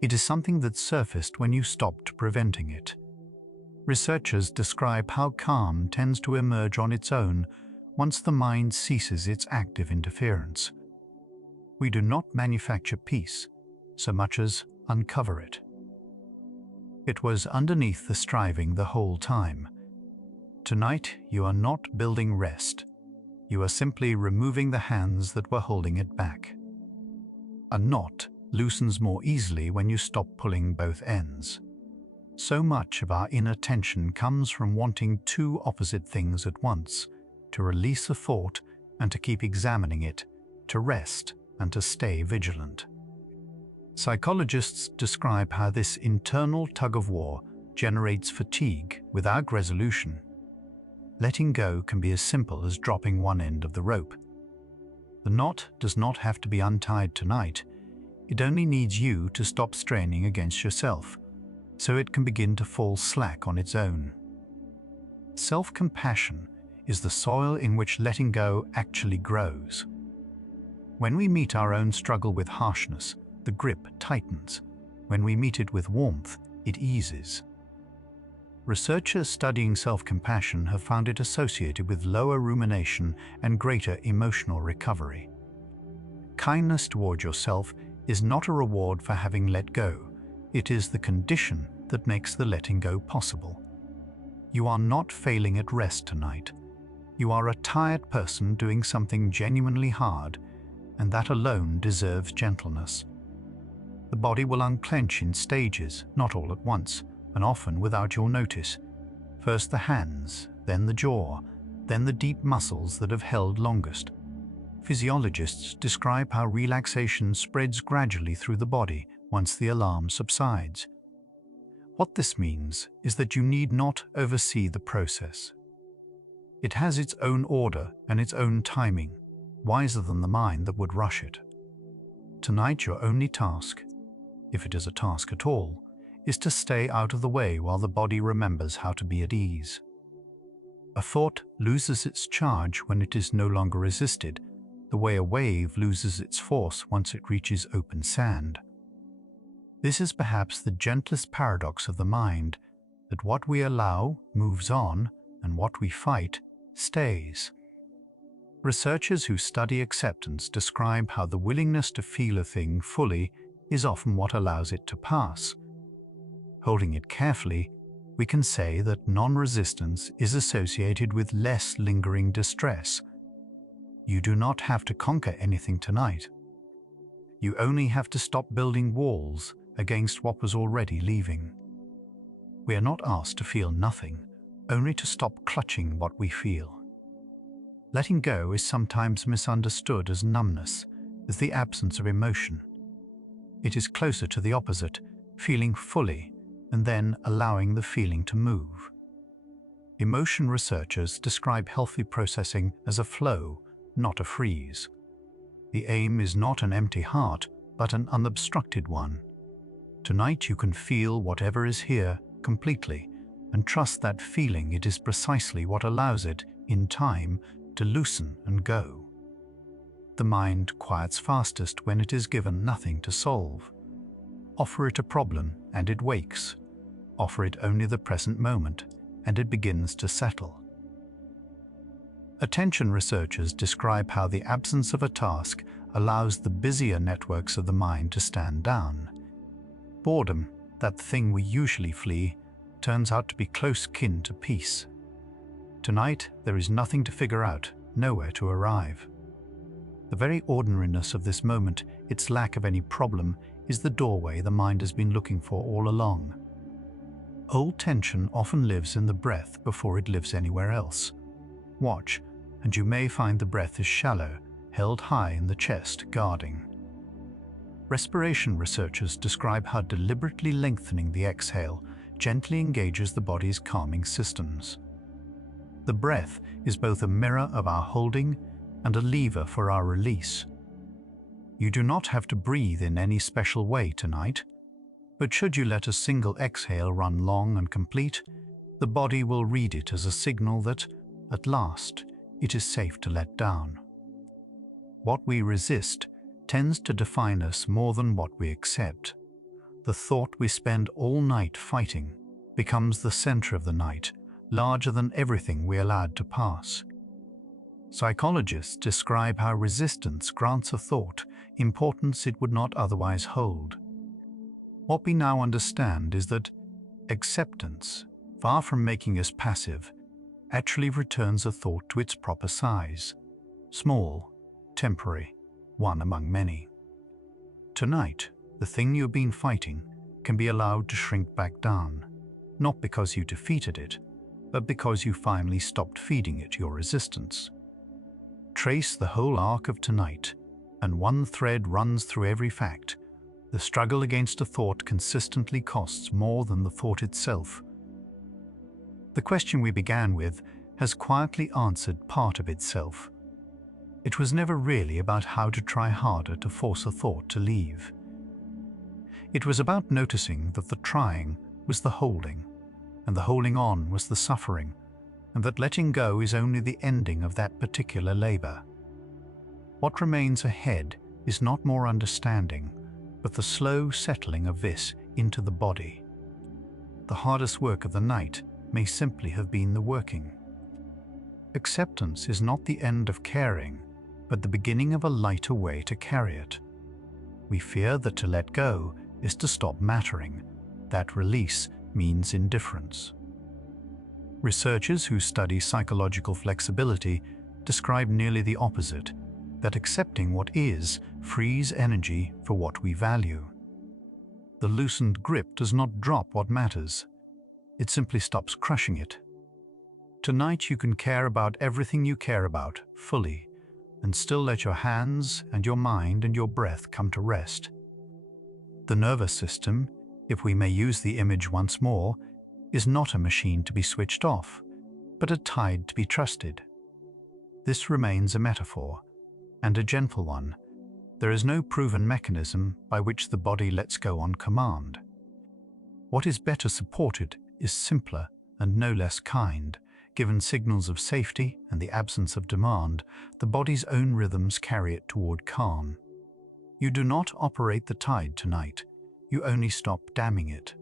It is something that surfaced when you stopped preventing it. Researchers describe how calm tends to emerge on its own once the mind ceases its active interference. We do not manufacture peace so much as uncover it. It was underneath the striving the whole time. Tonight, you are not building rest. You are simply removing the hands that were holding it back. A knot loosens more easily when you stop pulling both ends. So much of our inner tension comes from wanting two opposite things at once, to release a thought and to keep examining it, to rest and to stay vigilant. Psychologists describe how this internal tug-of-war generates fatigue without resolution. Letting go can be as simple as dropping one end of the rope. The knot does not have to be untied tonight. It only needs you to stop straining against yourself, so it can begin to fall slack on its own. Self-compassion is the soil in which letting go actually grows. When we meet our own struggle with harshness, the grip tightens. When we meet it with warmth, it eases. Researchers studying self-compassion have found it associated with lower rumination and greater emotional recovery. Kindness toward yourself is not a reward for having let go. It is the condition that makes the letting go possible. You are not failing at rest tonight. You are a tired person doing something genuinely hard, and that alone deserves gentleness. The body will unclench in stages, not all at once, and often without your notice. First the hands, then the jaw, then the deep muscles that have held longest. Physiologists describe how relaxation spreads gradually through the body once the alarm subsides. What this means is that you need not oversee the process. It has its own order and its own timing, wiser than the mind that would rush it. Tonight, your only task, if it is a task at all, is to stay out of the way while the body remembers how to be at ease. A thought loses its charge when it is no longer resisted, the way a wave loses its force once it reaches open sand. This is perhaps the gentlest paradox of the mind, that what we allow moves on and what we fight stays. Researchers who study acceptance describe how the willingness to feel a thing fully is often what allows it to pass. Holding it carefully, we can say that non-resistance is associated with less lingering distress. You do not have to conquer anything tonight. You only have to stop building walls against what was already leaving. We are not asked to feel nothing, only to stop clutching what we feel. Letting go is sometimes misunderstood as numbness, as the absence of emotion. It is closer to the opposite, feeling fully and then allowing the feeling to move. Emotion researchers describe healthy processing as a flow, not a freeze. The aim is not an empty heart, but an unobstructed one. Tonight you can feel whatever is here completely and trust that feeling it is precisely what allows it, in time, to loosen and go. The mind quiets fastest when it is given nothing to solve. Offer it a problem and it wakes. Offer it only the present moment and it begins to settle. Attention researchers describe how the absence of a task allows the busier networks of the mind to stand down. Boredom, that thing we usually flee, turns out to be close kin to peace. Tonight, there is nothing to figure out, nowhere to arrive. The very ordinariness of this moment, its lack of any problem, is the doorway the mind has been looking for all along. Old tension often lives in the breath before it lives anywhere else. Watch, and you may find the breath is shallow, held high in the chest, guarding. Respiration researchers describe how deliberately lengthening the exhale gently engages the body's calming systems. The breath is both a mirror of our holding and a lever for our release. You do not have to breathe in any special way tonight, but should you let a single exhale run long and complete, the body will read it as a signal that, at last, it is safe to let down. What we resist tends to define us more than what we accept. The thought we spend all night fighting becomes the center of the night, larger than everything we allowed to pass. Psychologists describe how resistance grants a thought importance it would not otherwise hold. What we now understand is that acceptance, far from making us passive, actually returns a thought to its proper size, small, temporary, one among many. Tonight, the thing you've been fighting can be allowed to shrink back down, not because you defeated it, but because you finally stopped feeding it your resistance. Trace the whole arc of tonight, and one thread runs through every fact. The struggle against a thought consistently costs more than the thought itself. The question we began with has quietly answered part of itself. It was never really about how to try harder to force a thought to leave. It was about noticing that the trying was the holding, and the holding on was the suffering, and that letting go is only the ending of that particular labor. What remains ahead is not more understanding, but the slow settling of this into the body. The hardest work of the night may simply have been the working. Acceptance is not the end of caring, but the beginning of a lighter way to carry it. We fear that to let go is to stop mattering. That release means indifference. Researchers who study psychological flexibility describe nearly the opposite, that accepting what is frees energy for what we value. The loosened grip does not drop what matters. It simply stops crushing it. Tonight you can care about everything you care about, fully, and still let your hands and your mind and your breath come to rest. The nervous system, if we may use the image once more, is not a machine to be switched off, but a tide to be trusted. This remains a metaphor, and a gentle one. There is no proven mechanism by which the body lets go on command. What is better supported is simpler and no less kind. Given signals of safety and the absence of demand, the body's own rhythms carry it toward calm. You do not operate the tide tonight, you only stop damming it.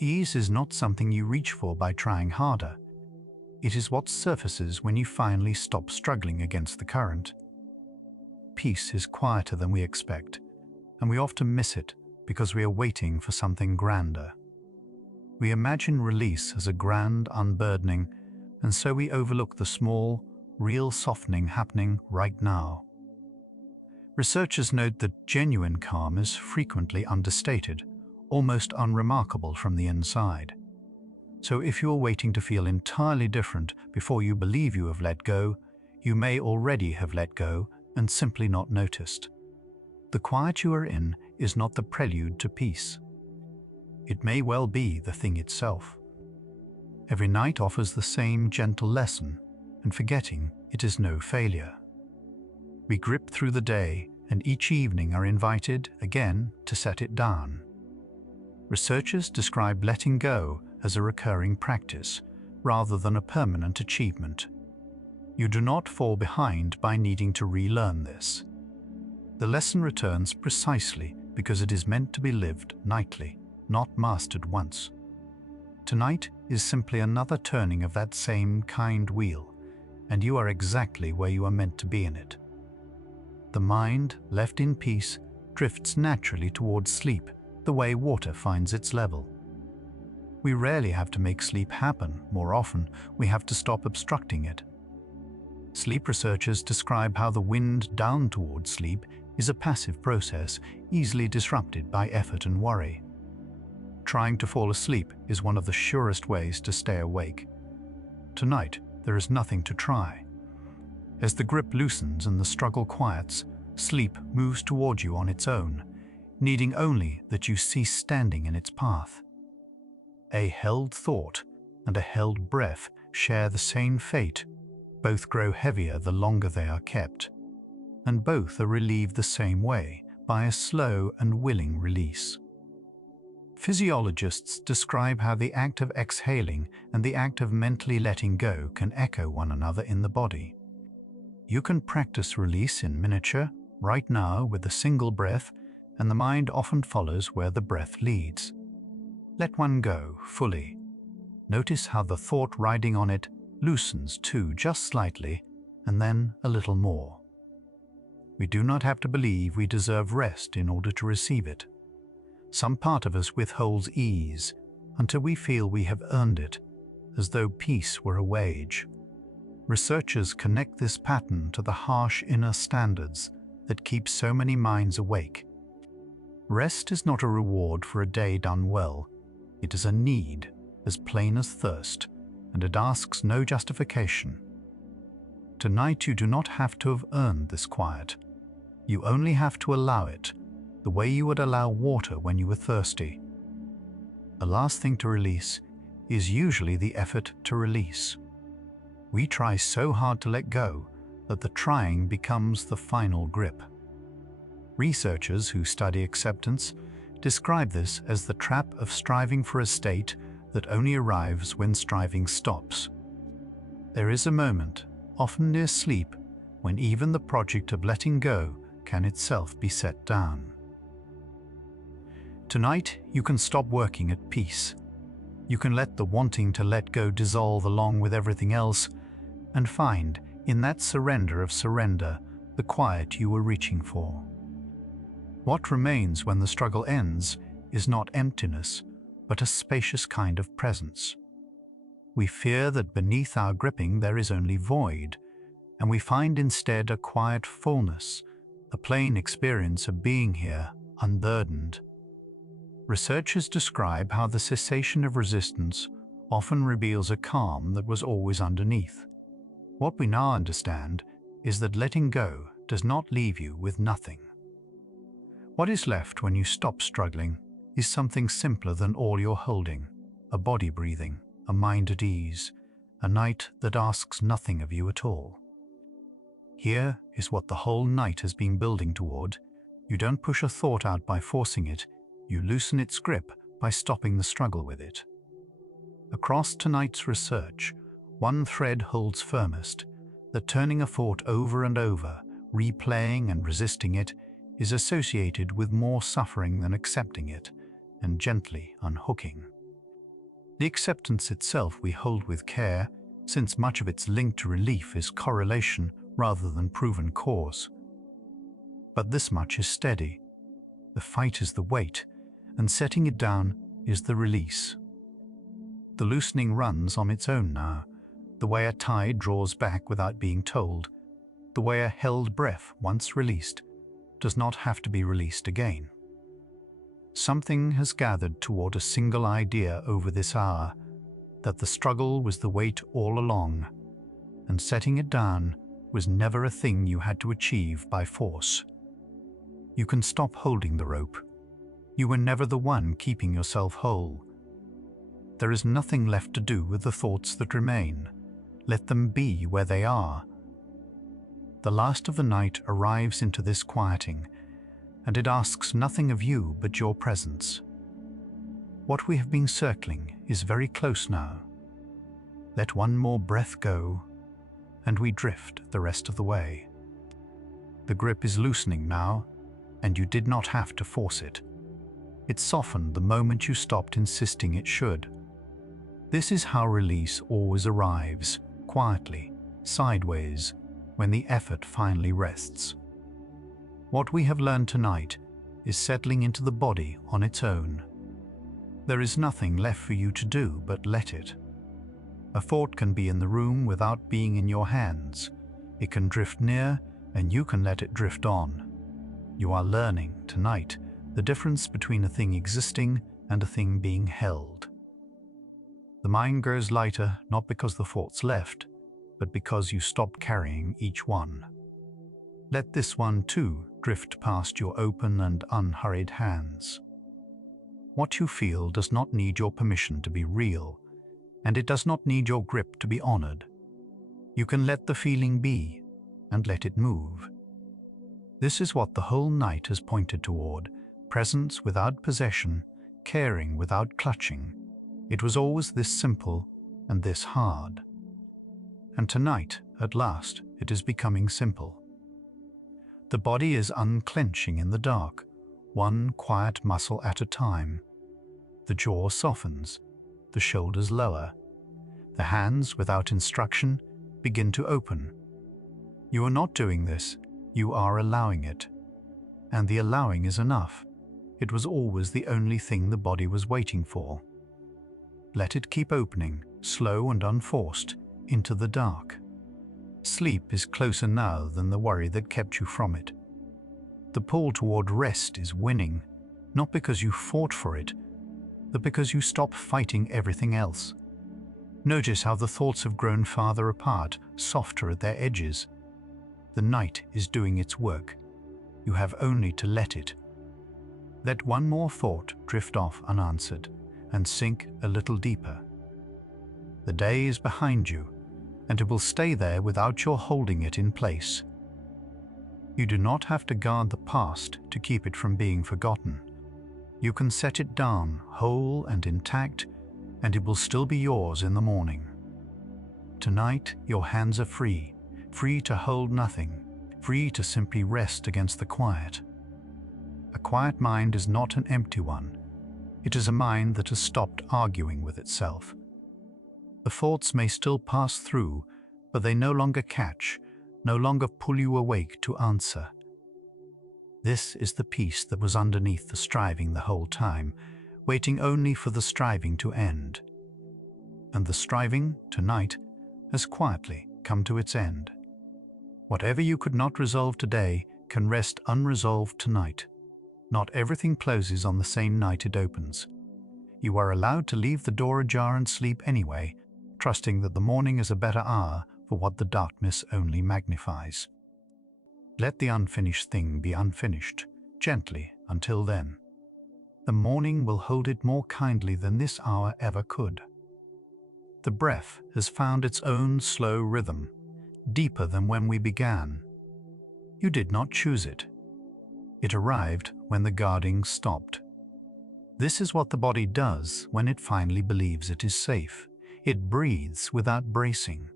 Ease is not something you reach for by trying harder. It is what surfaces when you finally stop struggling against the current. Peace is quieter than we expect, and we often miss it because we are waiting for something grander. We imagine release as a grand unburdening, and so we overlook the small, real softening happening right now. Researchers note that genuine calm is frequently understated, almost unremarkable from the inside. So if you are waiting to feel entirely different before you believe you have let go, you may already have let go and simply not noticed. The quiet you are in is not the prelude to peace. It may well be the thing itself. Every night offers the same gentle lesson, and forgetting it is no failure. We grip through the day, and each evening are invited again to set it down. Researchers describe letting go as a recurring practice, rather than a permanent achievement. You do not fall behind by needing to relearn this. The lesson returns precisely because it is meant to be lived nightly, not mastered once. Tonight is simply another turning of that same kind wheel, and you are exactly where you are meant to be in it. The mind, left in peace, drifts naturally towards sleep, the way water finds its level. We rarely have to make sleep happen. More often, we have to stop obstructing it. Sleep researchers describe how the wind down towards sleep is a passive process, easily disrupted by effort and worry. Trying to fall asleep is one of the surest ways to stay awake. Tonight, there is nothing to try. As the grip loosens and the struggle quiets, sleep moves toward you on its own, needing only that you cease standing in its path. A held thought and a held breath share the same fate. Both grow heavier the longer they are kept, and both are relieved the same way, by a slow and willing release. Physiologists describe how the act of exhaling and the act of mentally letting go can echo one another in the body. You can practice release in miniature, right now with a single breath, and the mind often follows where the breath leads. Let one go fully. Notice how the thought riding on it loosens too, just slightly, and then a little more. We do not have to believe we deserve rest in order to receive it. Some part of us withholds ease until we feel we have earned it, as though peace were a wage. Researchers connect this pattern to the harsh inner standards that keep so many minds awake. Rest is not a reward for a day done well. It is a need, as plain as thirst, and it asks no justification. Tonight you do not have to have earned this quiet. You only have to allow it, the way you would allow water when you were thirsty. The last thing to release is usually the effort to release. We try so hard to let go that the trying becomes the final grip. Researchers who study acceptance describe this as the trap of striving for a state that only arrives when striving stops. There is a moment, often near sleep, when even the project of letting go can itself be set down. Tonight, you can stop working at peace. You can let the wanting to let go dissolve along with everything else, and find, in that surrender of surrender, the quiet you were reaching for. What remains when the struggle ends is not emptiness, but a spacious kind of presence. We fear that beneath our gripping there is only void, and we find instead a quiet fullness, a plain experience of being here, unburdened. Researchers describe how the cessation of resistance often reveals a calm that was always underneath. What we now understand is that letting go does not leave you with nothing. What is left when you stop struggling is something simpler than all you're holding: a body breathing, a mind at ease, a night that asks nothing of you at all. Here is what the whole night has been building toward. You don't push a thought out by forcing it, you loosen its grip by stopping the struggle with it. Across tonight's research, one thread holds firmest: that turning a thought over and over, replaying and resisting it, is associated with more suffering than accepting it and gently unhooking. The acceptance itself we hold with care, since much of its link to relief is correlation rather than proven cause. But this much is steady. The fight is the weight, and setting it down is the release. The loosening runs on its own now, the way a tide draws back without being told, the way a held breath, once released, does not have to be released again. Something has gathered toward a single idea over this hour, that the struggle was the weight all along, and setting it down was never a thing you had to achieve by force. You can stop holding the rope. You were never the one keeping yourself whole. There is nothing left to do with the thoughts that remain. Let them be where they are. The last of the night arrives into this quieting, and it asks nothing of you but your presence. What we have been circling is very close now. Let one more breath go, and we drift the rest of the way. The grip is loosening now, and you did not have to force it. It softened the moment you stopped insisting it should. This is how release always arrives, quietly, sideways, when the effort finally rests. What we have learned tonight is settling into the body on its own. There is nothing left for you to do but let it. A thought can be in the room without being in your hands. It can drift near, and you can let it drift on. You are learning tonight the difference between a thing existing and a thing being held. The mind grows lighter not because the thoughts left, but because you stop carrying each one. Let this one too drift past your open and unhurried hands. What you feel does not need your permission to be real, and it does not need your grip to be honored. You can let the feeling be, and let it move. This is what the whole night has pointed toward: presence without possession, caring without clutching. It was always this simple and this hard. And tonight, at last, it is becoming simple. The body is unclenching in the dark, one quiet muscle at a time. The jaw softens, the shoulders lower. The hands, without instruction, begin to open. You are not doing this, you are allowing it. And the allowing is enough. It was always the only thing the body was waiting for. Let it keep opening, slow and unforced, into the dark. Sleep is closer now than the worry that kept you from it. The pull toward rest is winning, not because you fought for it, but because you stopped fighting everything else. Notice how the thoughts have grown farther apart, softer at their edges. The night is doing its work. You have only to let it. Let one more thought drift off unanswered and sink a little deeper. The day is behind you, and it will stay there without your holding it in place. You do not have to guard the past to keep it from being forgotten. You can set it down whole and intact, and it will still be yours in the morning. Tonight, your hands are free, free to hold nothing, free to simply rest against the quiet. A quiet mind is not an empty one. It is a mind that has stopped arguing with itself. The thoughts may still pass through, but they no longer catch, no longer pull you awake to answer. This is the peace that was underneath the striving the whole time, waiting only for the striving to end. And the striving, tonight, has quietly come to its end. Whatever you could not resolve today can rest unresolved tonight. Not everything closes on the same night it opens. You are allowed to leave the door ajar and sleep anyway, trusting that the morning is a better hour for what the darkness only magnifies. Let the unfinished thing be unfinished, gently until then. The morning will hold it more kindly than this hour ever could. The breath has found its own slow rhythm, deeper than when we began. You did not choose it. It arrived when the guarding stopped. This is what the body does when it finally believes it is safe. It breathes without bracing.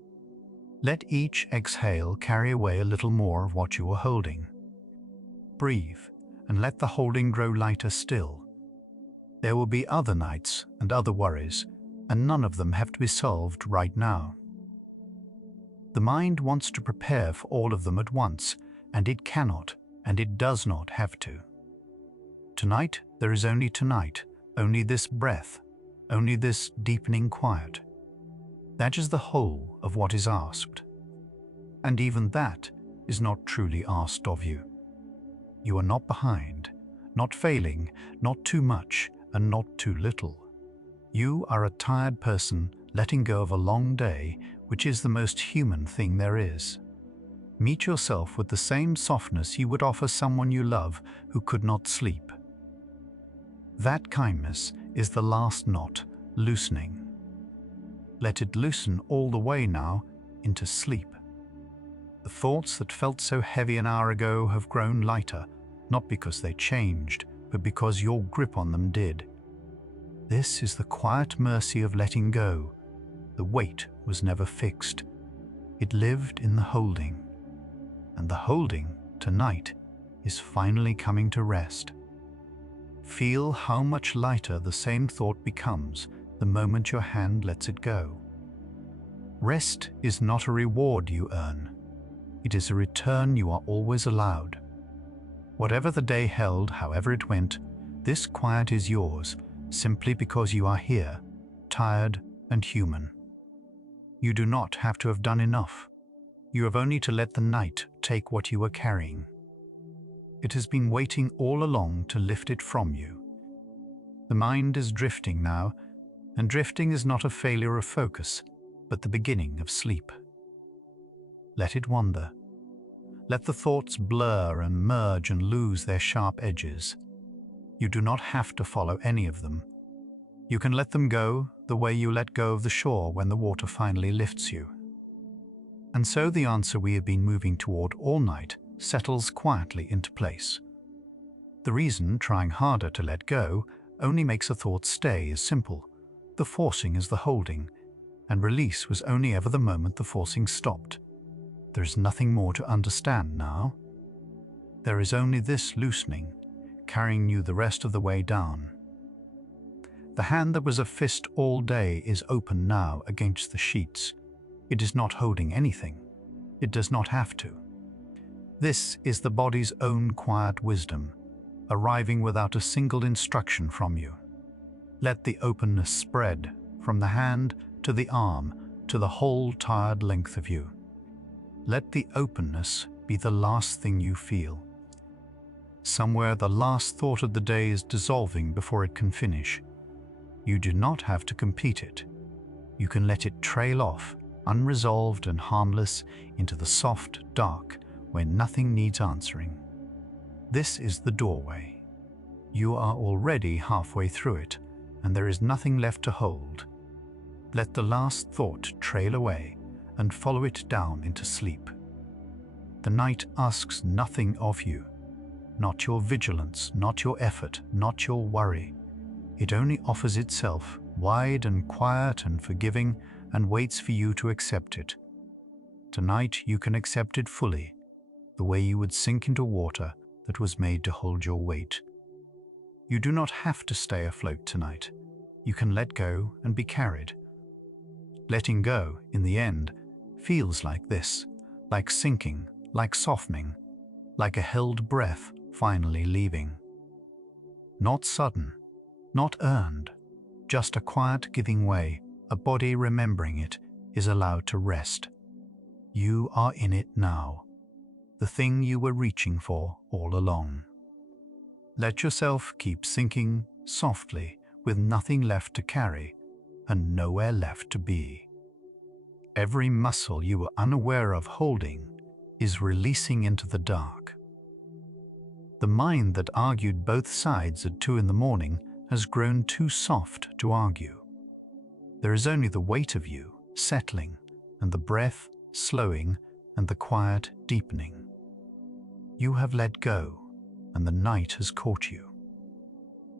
Let each exhale carry away a little more of what you were holding. Breathe and let the holding grow lighter still. There will be other nights and other worries, and none of them have to be solved right now. The mind wants to prepare for all of them at once, and it cannot, and it does not have to. Tonight, there is only tonight, only this breath, only this deepening quiet. That is the whole of what is asked. And even that is not truly asked of you. You are not behind, not failing, not too much, and not too little. You are a tired person letting go of a long day, which is the most human thing there is. Meet yourself with the same softness you would offer someone you love who could not sleep. That kindness is the last knot, loosening. Let it loosen all the way now into sleep. The thoughts that felt so heavy an hour ago have grown lighter, not because they changed, but because your grip on them did. This is the quiet mercy of letting go. The weight was never fixed. It lived in the holding. And the holding, tonight, is finally coming to rest. Feel how much lighter the same thought becomes the moment your hand lets it go. Rest is not a reward you earn. It is a return you are always allowed. Whatever the day held, however it went, this quiet is yours, simply because you are here, tired and human. You do not have to have done enough. You have only to let the night take what you were carrying. It has been waiting all along to lift it from you. The mind is drifting now, and drifting is not a failure of focus, but the beginning of sleep. Let it wander. Let the thoughts blur and merge and lose their sharp edges. You do not have to follow any of them. You can let them go the way you let go of the shore when the water finally lifts you. And so the answer we have been moving toward all night settles quietly into place. The reason trying harder to let go only makes a thought stay is simple. The forcing is the holding, and release was only ever the moment the forcing stopped. There is nothing more to understand now. There is only this loosening, carrying you the rest of the way down. The hand that was a fist all day is open now against the sheets. It is not holding anything. It does not have to. This is the body's own quiet wisdom, arriving without a single instruction from you. Let the openness spread from the hand to the arm to the whole tired length of you. Let the openness be the last thing you feel. Somewhere the last thought of the day is dissolving before it can finish. You do not have to compete it. You can let it trail off, unresolved and harmless, into the soft dark where nothing needs answering. This is the doorway. You are already halfway through it, and there is nothing left to hold. Let the last thought trail away and follow it down into sleep. The night asks nothing of you, not your vigilance, not your effort, not your worry. It only offers itself, wide and quiet and forgiving, and waits for you to accept it. Tonight you can accept it fully, the way you would sink into water that was made to hold your weight. You do not have to stay afloat tonight. You can let go and be carried. Letting go, in the end, feels like this, like sinking, like softening, like a held breath finally leaving. Not sudden, not earned, just a quiet giving way, a body remembering it, is allowed to rest. You are in it now, the thing you were reaching for all along. Let yourself keep sinking softly with nothing left to carry and nowhere left to be. Every muscle you were unaware of holding is releasing into the dark. The mind that argued both sides at 2 in the morning has grown too soft to argue. There is only the weight of you settling, and the breath slowing, and the quiet deepening. You have let go, and the night has caught you.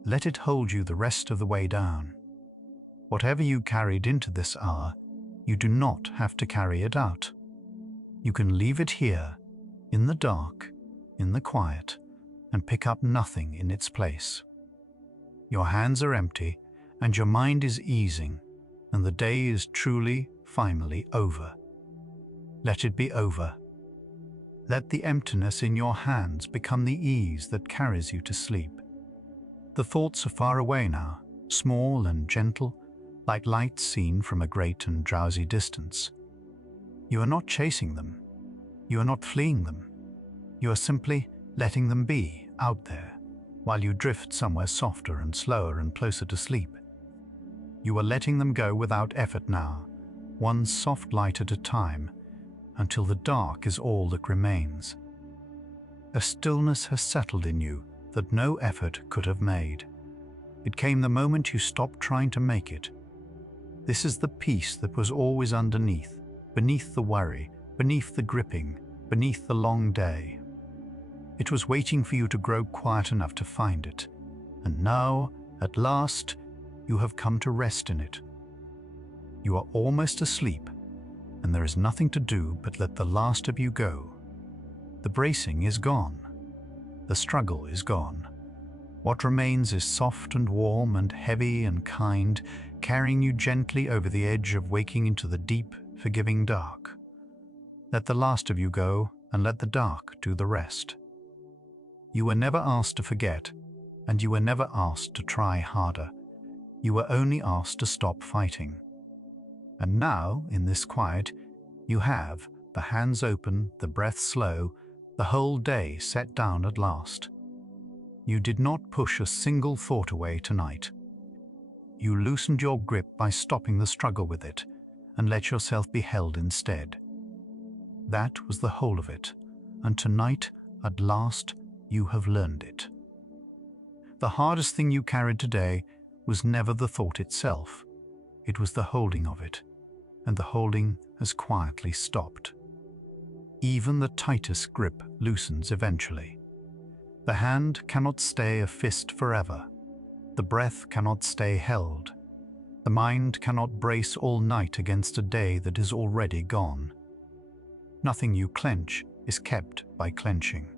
Let it hold you the rest of the way down. Whatever you carried into this hour, you do not have to carry it out. You can leave it here, in the dark, in the quiet, and pick up nothing in its place. Your hands are empty, and your mind is easing, and the day is truly, finally over. Let it be over. Let the emptiness in your hands become the ease that carries you to sleep. The thoughts are far away now, small and gentle, like lights seen from a great and drowsy distance. You are not chasing them. You are not fleeing them. You are simply letting them be out there, while you drift somewhere softer and slower and closer to sleep. You are letting them go without effort now, one soft light at a time, until the dark is all that remains. A stillness has settled in you that no effort could have made. It came the moment you stopped trying to make it. This is the peace that was always underneath, beneath the worry, beneath the gripping, beneath the long day. It was waiting for you to grow quiet enough to find it, and now, at last, you have come to rest in it. You are almost asleep, and there is nothing to do but let the last of you go. The bracing is gone. The struggle is gone. What remains is soft and warm and heavy and kind, carrying you gently over the edge of waking into the deep, forgiving dark. Let the last of you go, and let the dark do the rest. You were never asked to forget, and you were never asked to try harder. You were only asked to stop fighting. And now, in this quiet, you have, the hands open, the breath slow, the whole day set down at last. You did not push a single thought away tonight. You loosened your grip by stopping the struggle with it, and let yourself be held instead. That was the whole of it, and tonight, at last, you have learned it. The hardest thing you carried today was never the thought itself. It was the holding of it, and the holding has quietly stopped. Even the tightest grip loosens eventually. The hand cannot stay a fist forever. The breath cannot stay held. The mind cannot brace all night against a day that is already gone. Nothing you clench is kept by clenching.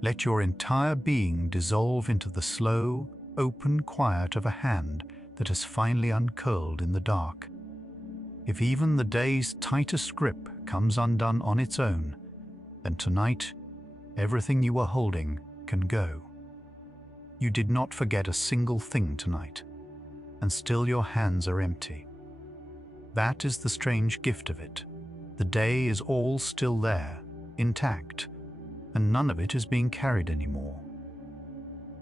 Let your entire being dissolve into the slow, open quiet of a hand that has finally uncurled in the dark. If even the day's tightest grip comes undone on its own, then tonight, everything you are holding can go. You did not forget a single thing tonight, and still your hands are empty. That is the strange gift of it. The day is all still there, intact, and none of it is being carried anymore.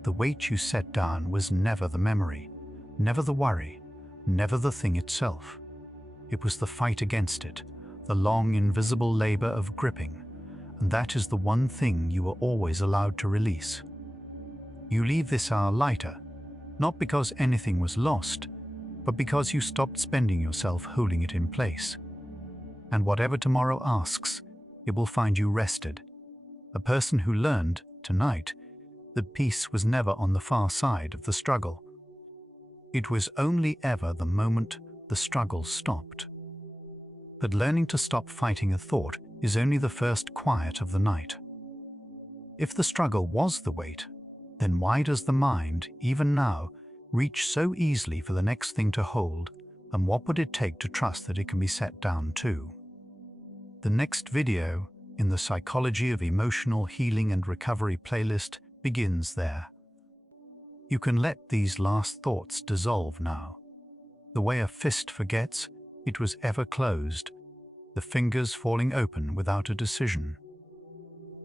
The weight you set down was never the memory, never the worry, never the thing itself. It was the fight against it, the long invisible labor of gripping, and that is the one thing you were always allowed to release. You leave this hour lighter, not because anything was lost, but because you stopped spending yourself holding it in place. And whatever tomorrow asks, it will find you rested. A person who learned, tonight, that peace was never on the far side of the struggle. It was only ever the moment the struggle stopped. But learning to stop fighting a thought is only the first quiet of the night. If the struggle was the weight, then why does the mind, even now, reach so easily for the next thing to hold, and what would it take to trust that it can be set down too? The next video in the Psychology of Emotional Healing and Recovery playlist begins there. You can let these last thoughts dissolve now. The way a fist forgets, it was ever closed, the fingers falling open without a decision.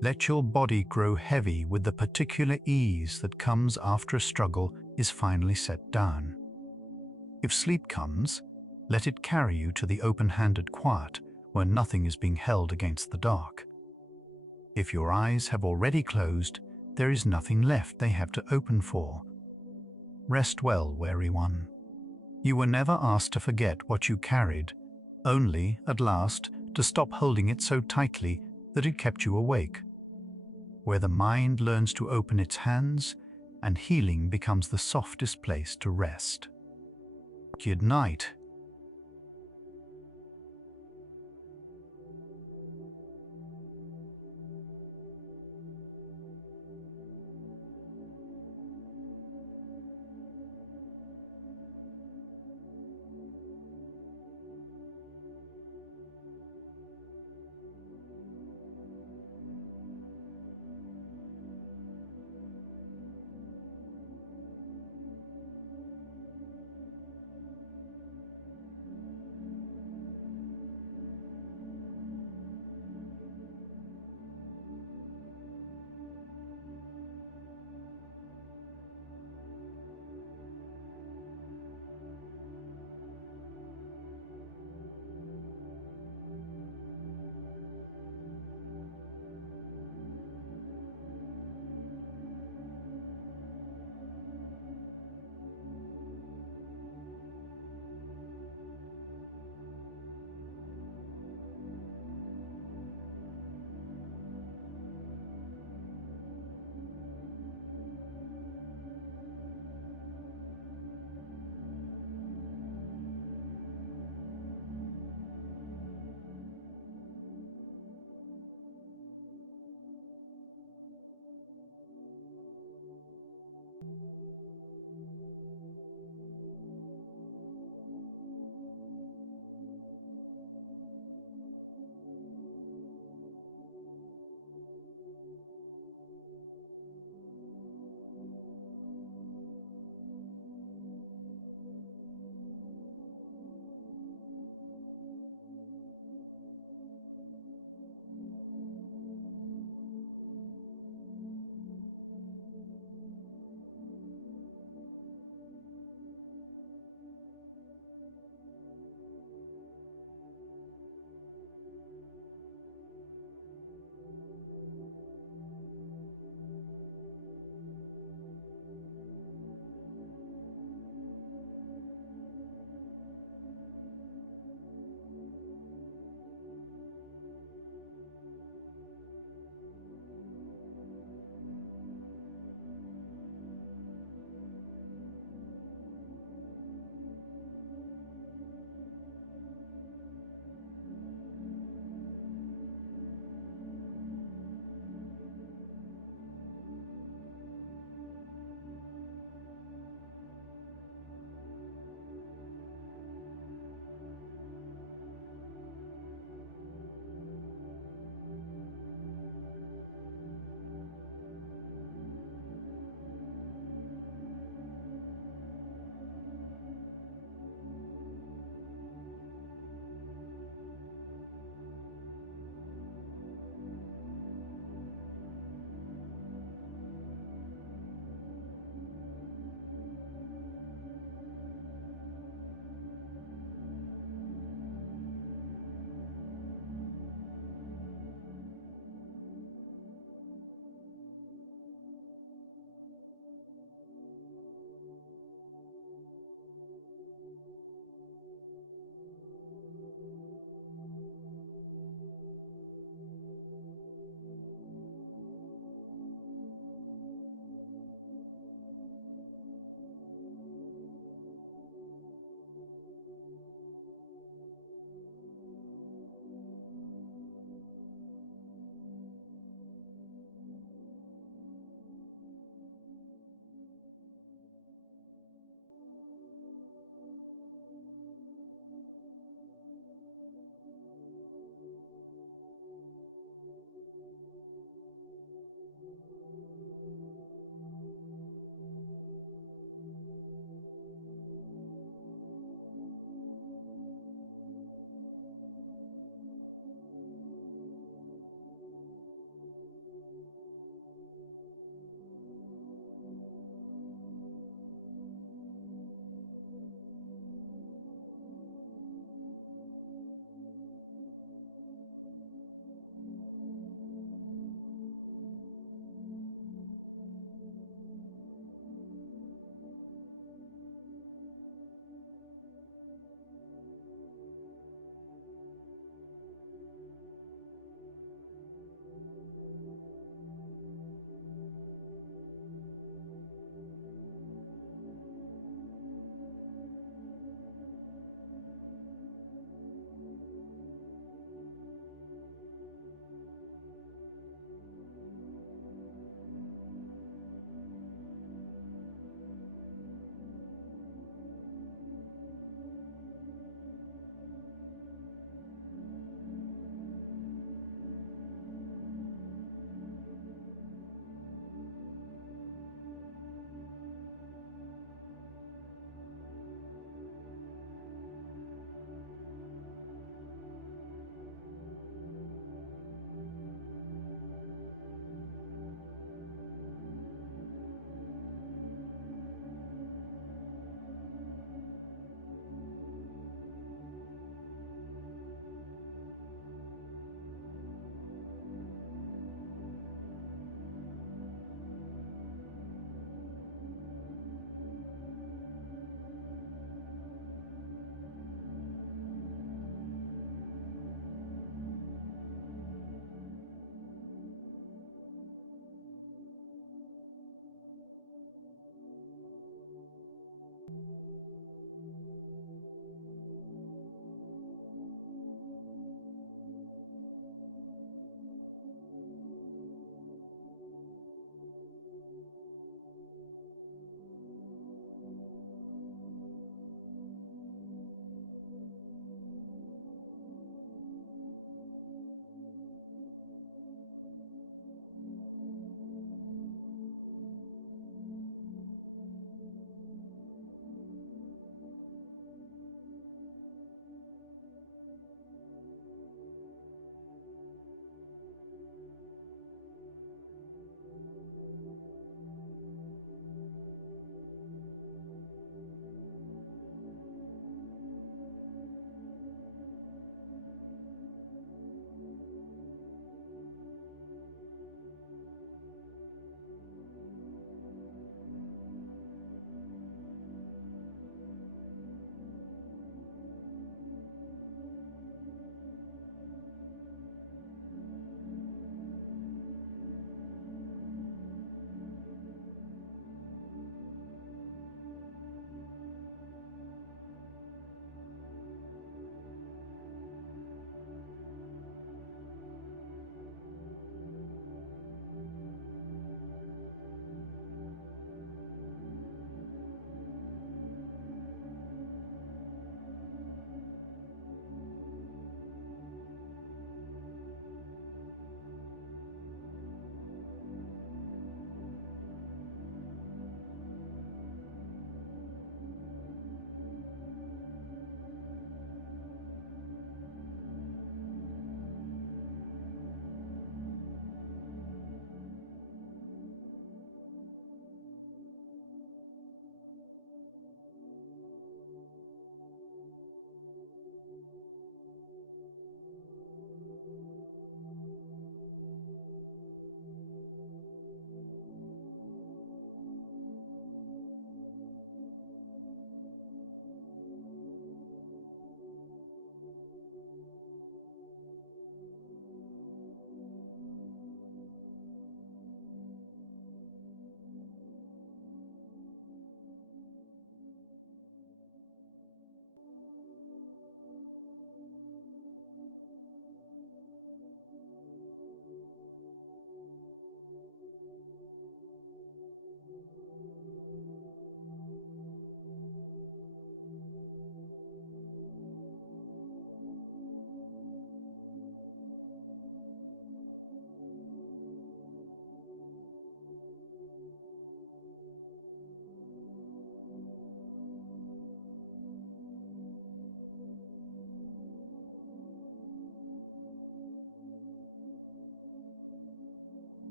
Let your body grow heavy with the particular ease that comes after a struggle is finally set down. If sleep comes, let it carry you to the open-handed quiet where nothing is being held against the dark. If your eyes have already closed, there is nothing left they have to open for. Rest well, wary one. You were never asked to forget what you carried, only, at last, to stop holding it so tightly that it kept you awake. Where the mind learns to open its hands, and healing becomes the softest place to rest. Good night.